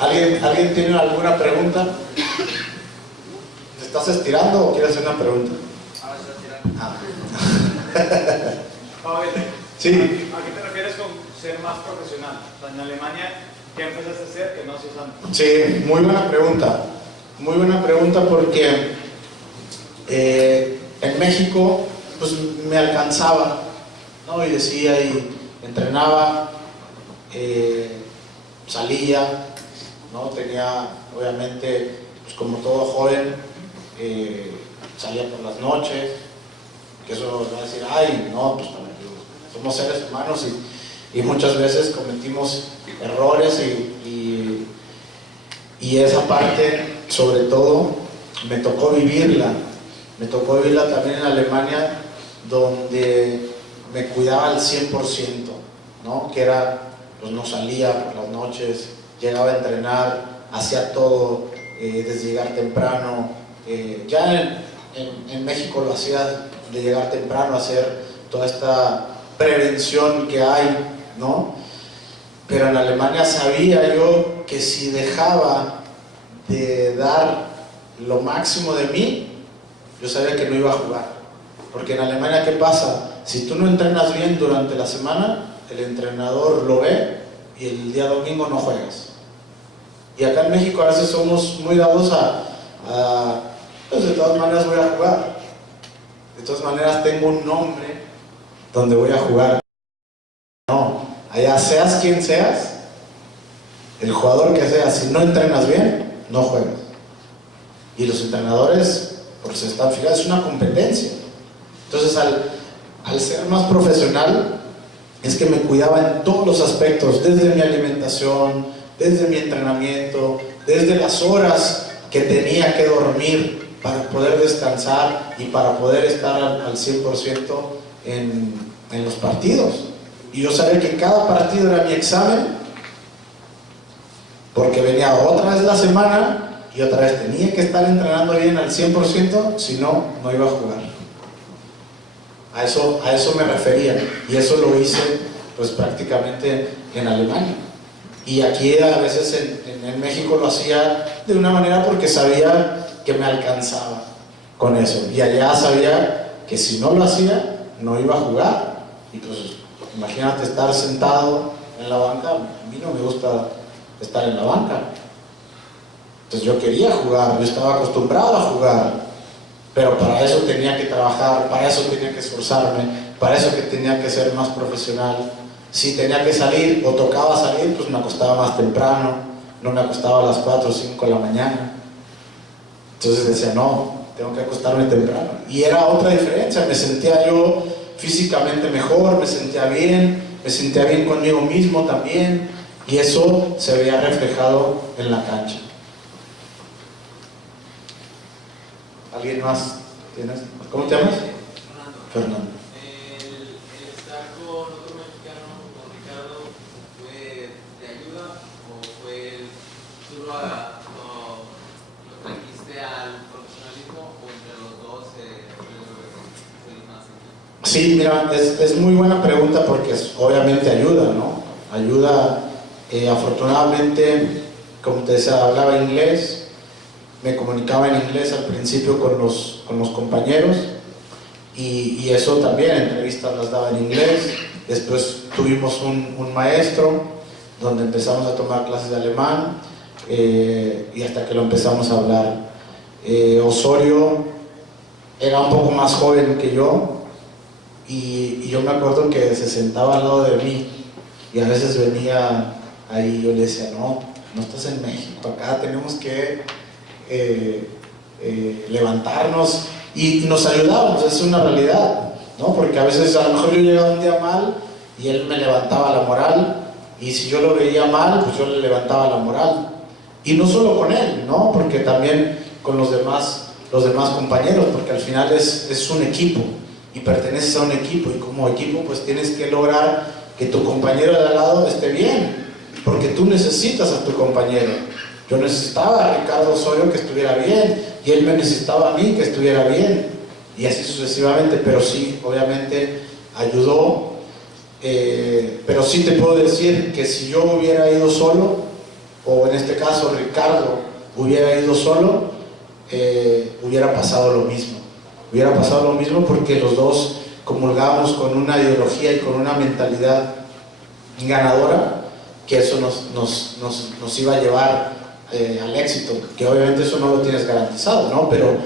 ¿Alguien tiene alguna pregunta? ¿Te estás estirando o quieres hacer una pregunta? Pavel, Sí. ¿a qué te refieres con ser más profesional? O sea, en Alemania, ¿qué empezaste a hacer que no hacías antes? Sí, muy buena pregunta. Muy buena pregunta, porque en México pues me alcanzaba, ¿no? Y decía, y entrenaba, salía, ¿no? Tenía, obviamente, pues como todo joven, salía por las noches, que eso va a decir, ay, no, pues somos seres humanos y muchas veces cometimos errores, y esa parte, sobre todo, me tocó vivirla Me tocó vivirla también en Alemania, donde me cuidaba al 100%, ¿no? Que era, pues no salía por las noches, llegaba a entrenar, hacía todo, desde llegar temprano. Ya en México lo hacía de llegar temprano, hacer toda esta prevención que hay, ¿no? Pero en Alemania sabía yo que si dejaba de dar lo máximo de mí, yo sabía que no iba a jugar. Porque en Alemania, ¿qué pasa? Si tú no entrenas bien durante la semana, el entrenador lo ve y el día domingo no juegas. Y acá en México a veces somos muy dados pues de todas maneras voy a jugar. De todas maneras tengo un nombre donde voy a jugar. No, allá seas quien seas, el jugador que seas, si no entrenas bien, no juegas. Y los entrenadores, por si están fijados, es una competencia. Entonces al ser más profesional, es que me cuidaba en todos los aspectos, desde mi alimentación, desde mi entrenamiento, desde las horas que tenía que dormir para poder descansar y para poder estar al 100% en los partidos. Y yo sabía que cada partido era mi examen, porque venía otra vez la semana y otra vez tenía que estar entrenando bien al 100%, si no, no iba a jugar. A eso me refería, y eso lo hice pues prácticamente en Alemania. Y aquí a veces en México lo hacía de una manera porque sabía que me alcanzaba con eso. Y allá sabía que si no lo hacía, no iba a jugar. Y pues imagínate estar sentado en la banca, a mí no me gusta estar en la banca. Entonces yo quería jugar, yo estaba acostumbrado a jugar. Pero para eso tenía que trabajar, para eso tenía que esforzarme, para eso que tenía que ser más profesional. Si tenía que salir o tocaba salir, pues me acostaba más temprano, no me acostaba a las 4 o 5 de la mañana. Entonces decía, no, tengo que acostarme temprano. Y era otra diferencia, me sentía yo físicamente mejor, me sentía bien conmigo mismo también, y eso se veía reflejado en la cancha. ¿Alguien más tienes? ¿Cómo te llamas? Fernando. El estar con otro mexicano, con Ricardo, ¿fue de ayuda o fue tú lo trajiste al profesionalismo o entre los dos fue más? Sí, mira, es muy buena pregunta porque obviamente ayuda, ¿no? Ayuda, afortunadamente, como te decía, hablaba inglés. Me comunicaba en inglés al principio con los compañeros y eso también, entrevistas las daba en inglés. Después tuvimos un maestro donde empezamos a tomar clases de alemán y hasta que lo empezamos a hablar. Osorio era un poco más joven que yo y yo me acuerdo que se sentaba al lado de mí y a veces venía ahí, yo le decía, no estás en México, acá tenemos que levantarnos y nos ayudábamos, es una realidad, ¿no? Porque a veces a lo mejor yo llegaba un día mal y él me levantaba la moral, y si yo lo veía mal, pues yo le levantaba la moral, y no solo con él, ¿no? Porque también con los demás compañeros, porque al final es un equipo y perteneces a un equipo, y como equipo pues tienes que lograr que tu compañero de al lado esté bien, porque tú necesitas a tu compañero. Yo necesitaba a Ricardo Osorio que estuviera bien, y él me necesitaba a mí que estuviera bien, y así sucesivamente. Pero sí, obviamente ayudó, pero sí te puedo decir que si yo hubiera ido solo, o en este caso Ricardo hubiera ido solo, hubiera pasado lo mismo. Hubiera pasado lo mismo porque los dos comulgábamos con una ideología y con una mentalidad ganadora, que eso nos iba a llevar al éxito, que obviamente eso no lo tienes garantizado, ¿no? Pero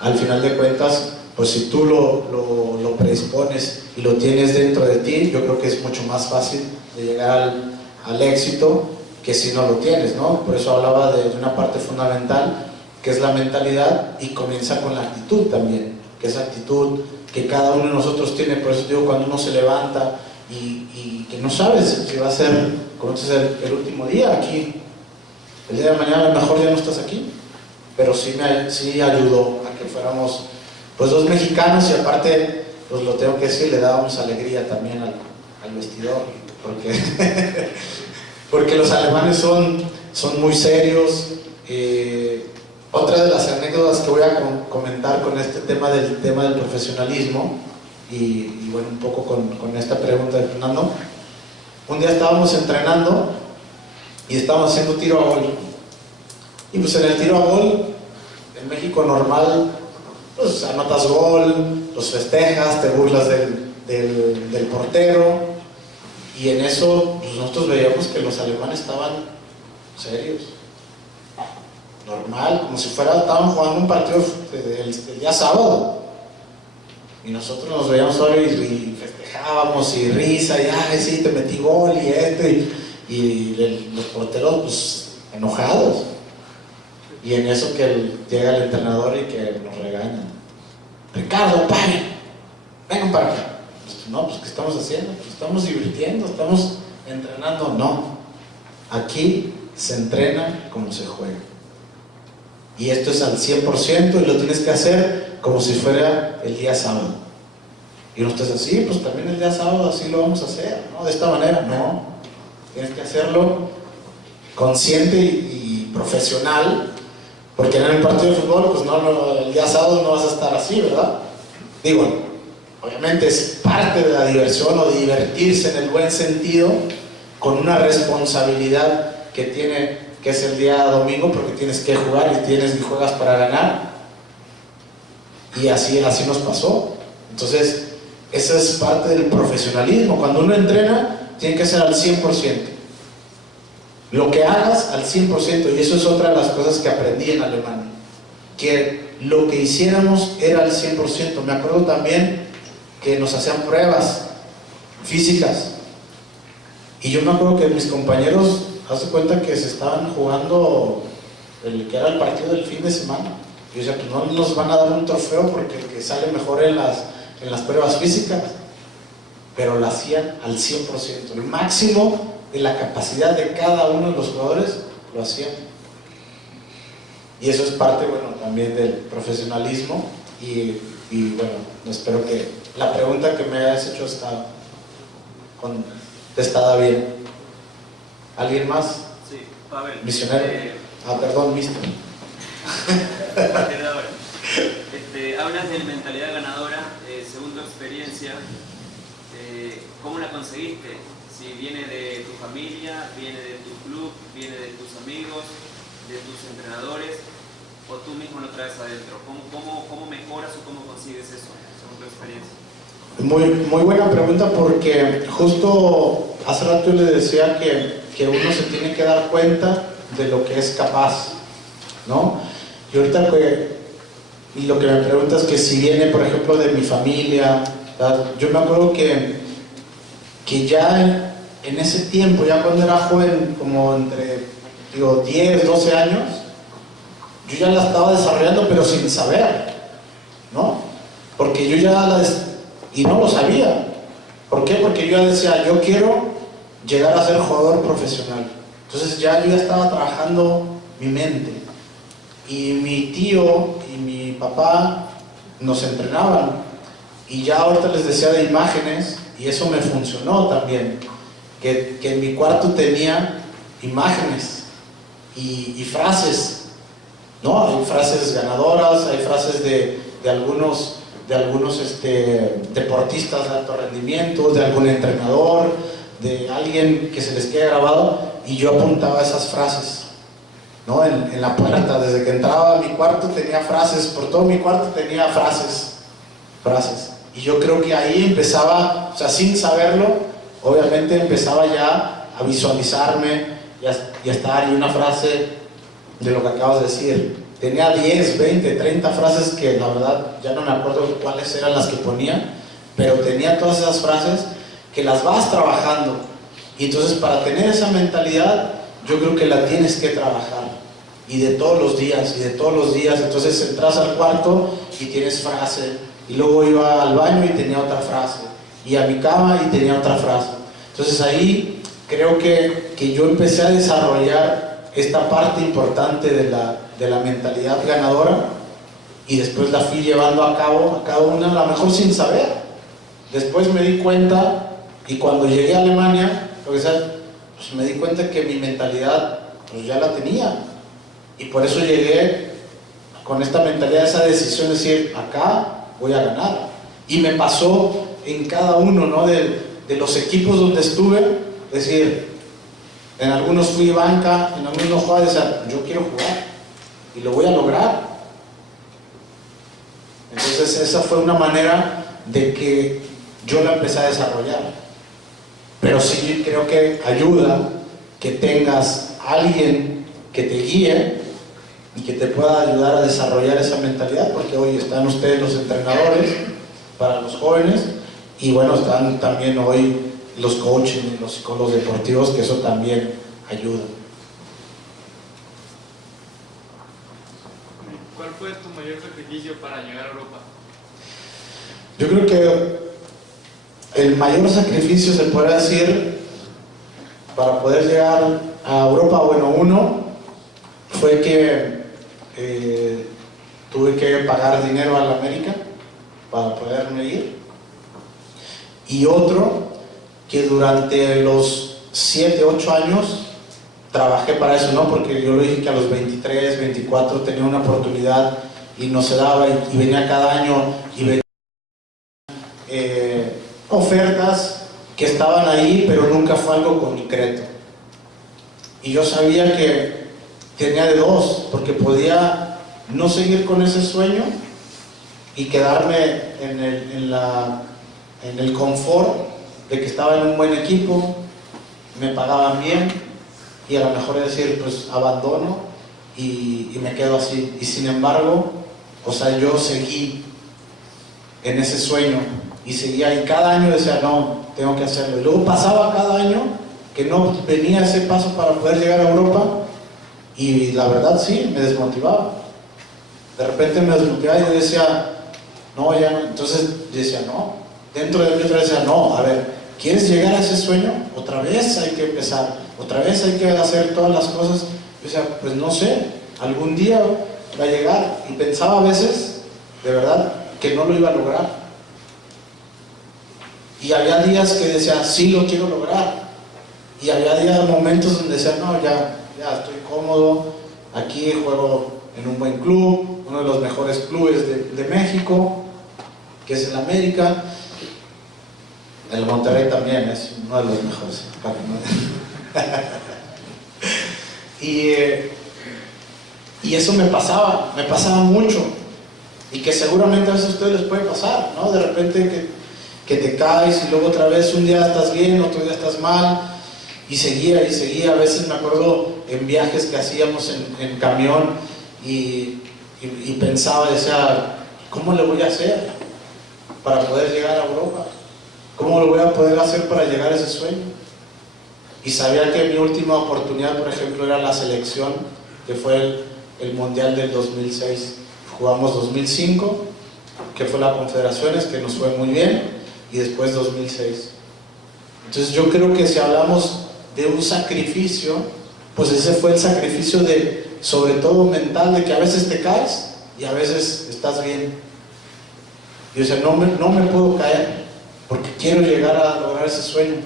al final de cuentas, pues si tú lo predispones y lo tienes dentro de ti, yo creo que es mucho más fácil de llegar al éxito que si no lo tienes, ¿no? Por eso hablaba de una parte fundamental, que es la mentalidad, y comienza con la actitud también, que es actitud que cada uno de nosotros tiene. Por eso digo, cuando uno se levanta y que no sabes si va a ser, conoces el último día aquí, el día de mañana a lo mejor ya no estás aquí, pero sí ayudó a que fuéramos pues 2 mexicanos, y aparte, pues lo tengo que decir, le dábamos alegría también al vestidor, porque los alemanes son muy serios. Otra de las anécdotas que voy a comentar con este tema del profesionalismo, y bueno, un poco con esta pregunta de Fernando. Un día estábamos entrenando y estábamos haciendo tiro a gol. Y pues en el tiro a gol, en México normal, pues anotas gol, los festejas, te burlas del portero, y en eso pues nosotros veíamos que los alemanes estaban serios, normal, como si estaban jugando un partido el día sábado, y nosotros nos veíamos hoy y festejábamos y risa, y ay sí, te metí gol y esto, y los porteros pues enojados. Y en eso que llega el entrenador y que nos regaña: Ricardo, pare, vengan para acá. Pues, no, pues ¿qué estamos haciendo? Pues estamos divirtiendo, estamos entrenando. No, aquí se entrena como se juega, y esto es al 100%, y lo tienes que hacer como si fuera el día sábado. Y nosotros así, pues también el día sábado así lo vamos a hacer, ¿no? De esta manera, no, tienes que hacerlo consciente y profesional. Porque en el partido de fútbol, pues no, el día sábado no vas a estar así, ¿verdad? Digo, obviamente es parte de la diversión, o de divertirse en el buen sentido, con una responsabilidad que es el día domingo, porque tienes que jugar y juegas para ganar. Y así nos pasó. Entonces, esa es parte del profesionalismo. Cuando uno entrena, tiene que ser al 100%. Lo que hagas al 100%, y eso es otra de las cosas que aprendí en Alemania, que lo que hiciéramos era al 100%. Me acuerdo también que nos hacían pruebas físicas, y yo me acuerdo que mis compañeros, haz de cuenta que se estaban jugando que era el partido del fin de semana. Yo decía, pues no nos van a dar un trofeo porque el que sale mejor en las pruebas físicas, pero lo hacían al 100%, el máximo de la capacidad de cada uno de los jugadores lo hacían. Y eso es parte, bueno, también del profesionalismo. Y bueno, espero que la pregunta que me hayas hecho está contestada bien. ¿Alguien más? Sí, Pavel. Misionero. Perdón, mister. Hablas de mentalidad ganadora, según tu experiencia, ¿cómo la conseguiste? Si viene de tu familia, viene de tu club, viene de tus amigos, de tus entrenadores, o tú mismo lo traes adentro. ¿Cómo mejoras o cómo consigues eso, según tu experiencia? Muy buena pregunta, porque justo hace rato le decía que uno se tiene que dar cuenta de lo que es capaz, ¿no? Y ahorita y lo que me preguntas, que si viene, por ejemplo, de mi familia, ¿verdad? Yo me acuerdo que ya en ese tiempo, ya cuando era joven, como entre 10, 12 años, yo ya la estaba desarrollando, pero sin saber, ¿no? Porque yo y no lo sabía. ¿Por qué? Porque yo ya decía, yo quiero llegar a ser jugador profesional. Entonces yo ya estaba trabajando mi mente. Y mi tío y mi papá nos entrenaban. Y ya ahorita les decía de imágenes, y eso me funcionó también. Que en mi cuarto tenía imágenes y frases, ¿no? Hay frases ganadoras, hay frases de algunos deportistas de alto rendimiento, de algún entrenador, de alguien que se les quede grabado, y yo apuntaba esas frases, ¿no? En la puerta, desde que entraba a mi cuarto tenía frases, por todo mi cuarto tenía frases. Y yo creo que ahí empezaba, o sea, sin saberlo, obviamente empezaba ya a visualizarme y a estar, y una frase de lo que acabas de decir. Tenía 10, 20, 30 frases que la verdad ya no me acuerdo cuáles eran las que ponía, pero tenía todas esas frases que las vas trabajando. Y entonces, para tener esa mentalidad, yo creo que la tienes que trabajar, y de todos los días. Entonces entras al cuarto y tienes frase, y luego iba al baño y tenía otra frase, y a mi cama y tenía otra frase. Entonces ahí creo que yo empecé a desarrollar esta parte importante de la mentalidad ganadora, y después la fui llevando a cabo a cada una, a lo mejor sin saber. Después me di cuenta, y cuando llegué a Alemania, lo que sea, pues me di cuenta que mi mentalidad pues ya la tenía, y por eso llegué con esta mentalidad, esa decisión de decir, acá voy a ganar. Y me pasó en cada uno, ¿no?, de los equipos donde estuve, es decir, en algunos fui banca, en algunos no jugaba, decía, yo quiero jugar y lo voy a lograr. Entonces esa fue una manera de que yo la empecé a desarrollar. Pero sí creo que ayuda que tengas a alguien que te guíe y que te pueda ayudar a desarrollar esa mentalidad, porque hoy están ustedes los entrenadores para los jóvenes, y bueno, están también hoy los coaches y los psicólogos deportivos, que eso también ayuda. ¿Cuál fue tu mayor sacrificio para llegar a Europa? Yo creo que el mayor sacrificio, se podría decir, para poder llegar a Europa, bueno, uno fue que tuve que pagar dinero a la América para poderme ir, y otro que durante los 7, 8 años trabajé para eso, ¿no? Porque yo le dije que a los 23, 24 tenía una oportunidad y no se daba, y venía cada año y venía ofertas que estaban ahí, pero nunca fue algo concreto. Y yo sabía que tenía de dos, porque podía no seguir con ese sueño y quedarme en el confort de que estaba en un buen equipo, me pagaban bien, y a lo mejor decir, pues abandono y me quedo así. Y sin embargo, o sea, yo seguí en ese sueño y seguía, y cada año decía, no, tengo que hacerlo. Y luego pasaba cada año que no venía ese paso para poder llegar a Europa, y la verdad sí, me desmotivaba. De repente me desmotivaba y yo decía, no, ya no. Entonces yo decía, no, dentro de mí otra vez decía, no, a ver, ¿quieres llegar a ese sueño? Otra vez hay que empezar, otra vez hay que hacer todas las cosas. Yo decía, pues no sé, algún día va a llegar. Y pensaba a veces, de verdad, que no lo iba a lograr. Y había días que decía, sí lo quiero lograr. Y había días, momentos donde decía, no, ya estoy cómodo, aquí juego en un buen club, uno de los mejores clubes de México, que es el América. El Monterrey también es uno de los mejores. Y eso me pasaba mucho. Y que seguramente a veces a ustedes les puede pasar, ¿no? De repente que te caes y luego otra vez un día estás bien, otro día estás mal. Y seguía. A veces me acuerdo en viajes que hacíamos en camión y pensaba, decía, ¿cómo le voy a hacer para poder llegar a Europa? ¿Cómo lo voy a poder hacer para llegar a ese sueño? Y sabía que mi última oportunidad, por ejemplo, era la selección, que fue el Mundial del 2006. Jugamos 2005, que fue la Confederaciones, que nos fue muy bien, y después 2006. Entonces yo creo que si hablamos de un sacrificio, pues ese fue el sacrificio sobre todo mental, de que a veces te caes y a veces estás bien. Y yo decía, no me puedo caer, porque quiero llegar a lograr ese sueño.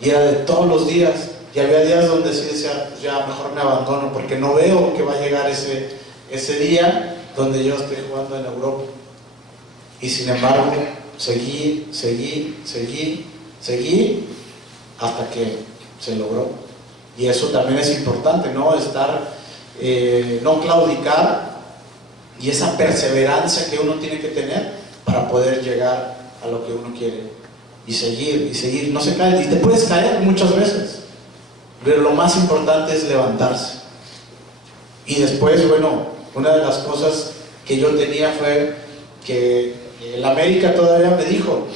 Y era de todos los días, y había días donde sí decía, ya mejor me abandono, porque no veo que va a llegar ese día donde yo estoy jugando en Europa. Y sin embargo, seguí hasta que se logró. Y eso también es importante, ¿no? No claudicar, y esa perseverancia que uno tiene que tener para poder llegar a lo que uno quiere, y seguir, no se cae. Y te puedes caer muchas veces, pero lo más importante es levantarse. Y después, bueno, una de las cosas que yo tenía fue que el América todavía me dijo,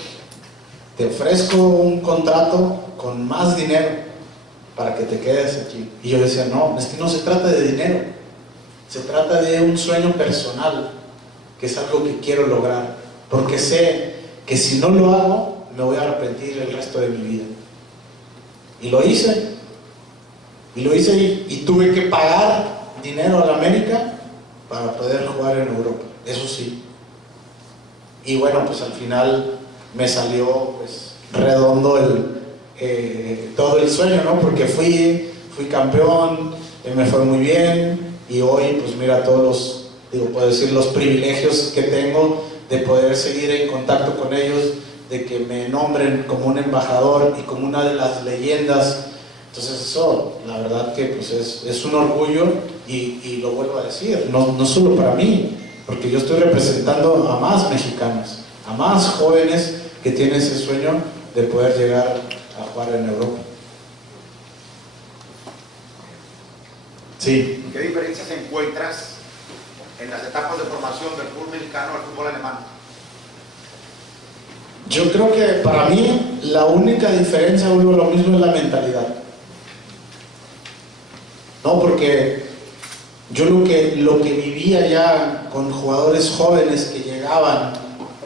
te ofrezco un contrato con más dinero para que te quedes aquí. Y yo decía, no, es que no se trata de dinero, se trata de un sueño personal, que es algo que quiero lograr, porque sé que si no lo hago me voy a arrepentir el resto de mi vida. Y lo hice, y tuve que pagar dinero a la América para poder jugar en Europa. eso sí. Y bueno, pues al final me salió pues redondo todo el sueño, ¿no? Porque fui campeón, me fue muy bien, y hoy pues mira todos los, puedo decir, los privilegios que tengo de poder seguir en contacto con ellos, de que me nombren como un embajador y como una de las leyendas. Entonces eso, la verdad que pues es un orgullo, y lo vuelvo a decir, no solo para mí, porque yo estoy representando a más mexicanos, a más jóvenes que tienen ese sueño de poder llegar a jugar en Europa. Sí. ¿Qué diferencias encuentras en las etapas de formación del fútbol mexicano al fútbol alemán? Yo creo que para mí la única diferencia, vuelvo a lo mismo, es la mentalidad. No, porque yo lo que vivía ya con jugadores jóvenes que llegaban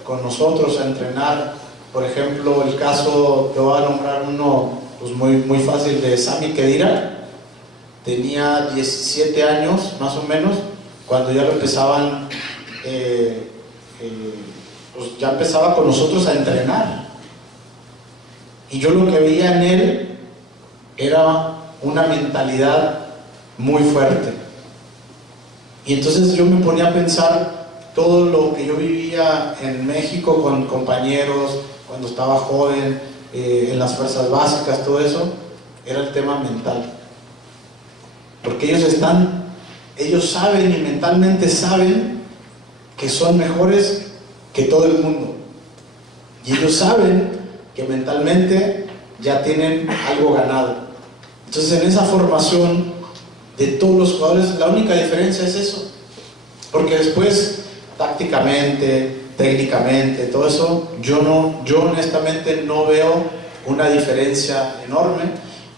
con nosotros a entrenar, por ejemplo, el caso, te voy a nombrar uno pues muy fácil, de Sami Khedira. Tenía 17 años más o menos cuando ya lo empezaban, pues ya empezaba con nosotros a entrenar, y yo lo que veía en él era una mentalidad muy fuerte. Y entonces yo me ponía a pensar todo lo que yo vivía en México con compañeros cuando estaba joven, en las fuerzas básicas, todo eso era el tema mental, porque ellos saben y mentalmente saben que son mejores que todo el mundo, y ellos saben que mentalmente ya tienen algo ganado. Entonces en esa formación de todos los jugadores, la única diferencia es eso, porque después tácticamente, técnicamente, todo eso, yo honestamente no veo una diferencia enorme,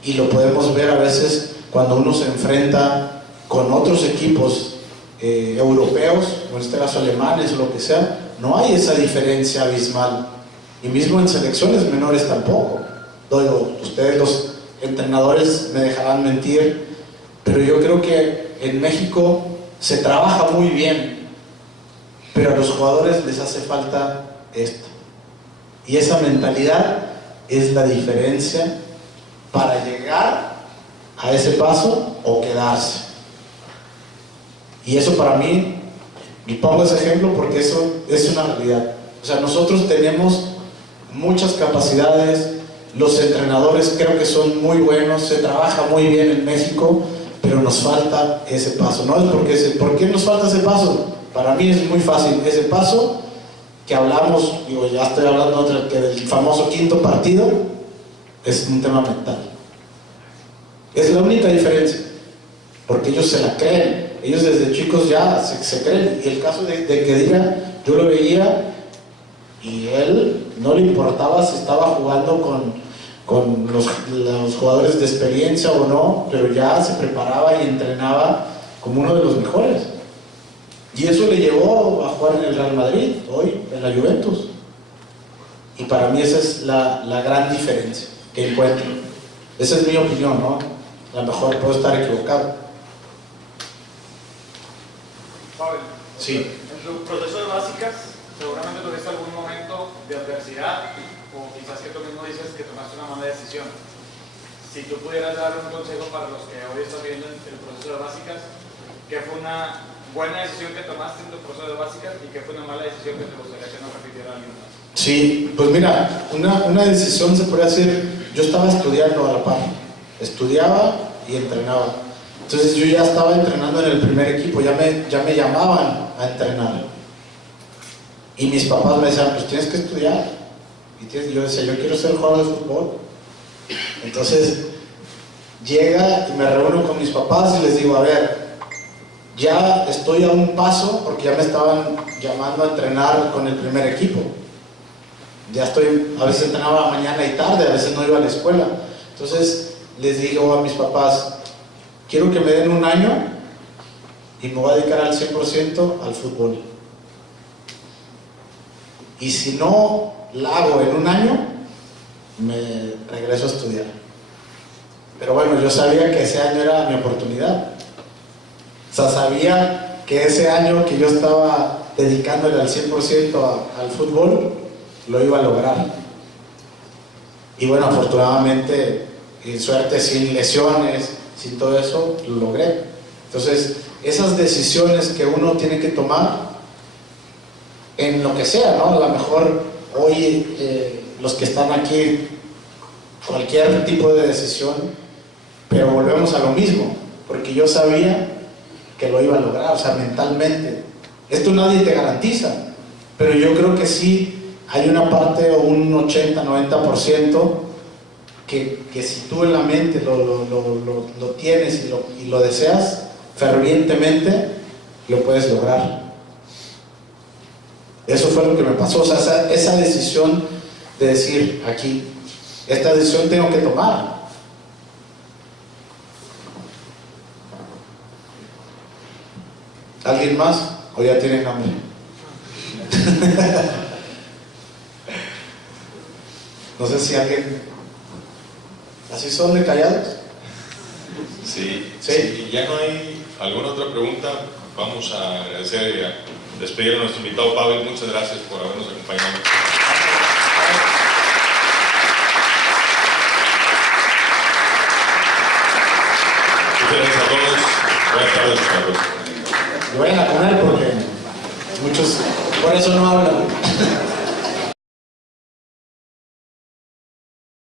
y lo podemos ver a veces cuando uno se enfrenta con otros equipos europeos, o en este caso alemanes o lo que sea. No hay esa diferencia abismal, y mismo en selecciones menores tampoco. Ustedes los entrenadores me dejarán mentir, pero yo creo que en México se trabaja muy bien, pero a los jugadores les hace falta esto, y esa mentalidad es la diferencia para llegar a ese paso o quedarse. Y eso para mí, y pongo ese ejemplo porque eso es una realidad. O sea, nosotros tenemos muchas capacidades, los entrenadores creo que son muy buenos, se trabaja muy bien en México, pero nos falta ese paso. No es ¿por qué nos falta ese paso? Para mí es muy fácil. Ese paso que hablamos, ya estoy hablando del famoso quinto partido, es un tema mental. Es la única diferencia, porque ellos se la creen, ellos desde chicos ya se creen. Y el caso de Khedira, yo lo veía, y él no le importaba si estaba jugando con los jugadores de experiencia o no, pero ya se preparaba y entrenaba como uno de los mejores. Y eso le llevó a jugar en el Real Madrid, hoy en la Juventus. Y para mí esa es la gran diferencia que encuentro. Esa es mi opinión, ¿no? A lo mejor puedo estar equivocado. Pavel, Sí. en tu proceso de básicas, seguramente tuviste algún momento de adversidad, o quizás que tú mismo dices que tomaste una mala decisión. Si tú pudieras dar un consejo para los que hoy están viendo el proceso de básicas, ¿qué fue una buena decisión que tomaste en tu proceso de básicas y qué fue una mala decisión que te gustaría que no repitiera alguien más? Sí, pues mira, una decisión se podría decir, yo estaba estudiando a la par, estudiaba y entrenaba. Entonces yo ya estaba entrenando en el primer equipo, ya me llamaban a entrenar. Y mis papás me decían, pues tienes que estudiar. Y yo decía, yo quiero ser jugador de fútbol. Entonces llega y me reúno con mis papás y les digo, a ver, ya estoy a un paso, porque ya me estaban llamando a entrenar con el primer equipo. Ya estoy, a veces entrenaba mañana y tarde, a veces no iba a la escuela. Entonces les digo a mis papás, quiero que me den un año y me voy a dedicar al 100% al fútbol. Y si no la hago en un año, me regreso a estudiar. Pero bueno, yo sabía que ese año era mi oportunidad. O sea, sabía que ese año que yo estaba dedicándole al 100% al fútbol, lo iba a lograr. Y bueno, afortunadamente, y suerte, sin lesiones, sin todo eso, lo logré. Entonces, esas decisiones que uno tiene que tomar, en lo que sea, ¿no? A lo mejor hoy los que están aquí, cualquier tipo de decisión, pero volvemos a lo mismo, porque yo sabía que lo iba a lograr, o sea, mentalmente. Esto nadie te garantiza, pero yo creo que sí hay una parte o un 80-90% que si tú en la mente lo tienes y lo deseas fervientemente, lo puedes lograr. Eso fue lo que me pasó, o sea, esa decisión de decir aquí, esta decisión tengo que tomar. ¿Alguien más? ¿O ya tienen hambre? No sé si alguien... ¿Así son de callados? Sí, Sí. si ya no hay alguna otra pregunta, vamos a agradecer y a despedir a nuestro invitado Pavel. Muchas gracias por habernos acompañado. Muchas gracias a todos. Buenas tardes a todos. Y vayan a comer porque muchos por eso no hablan.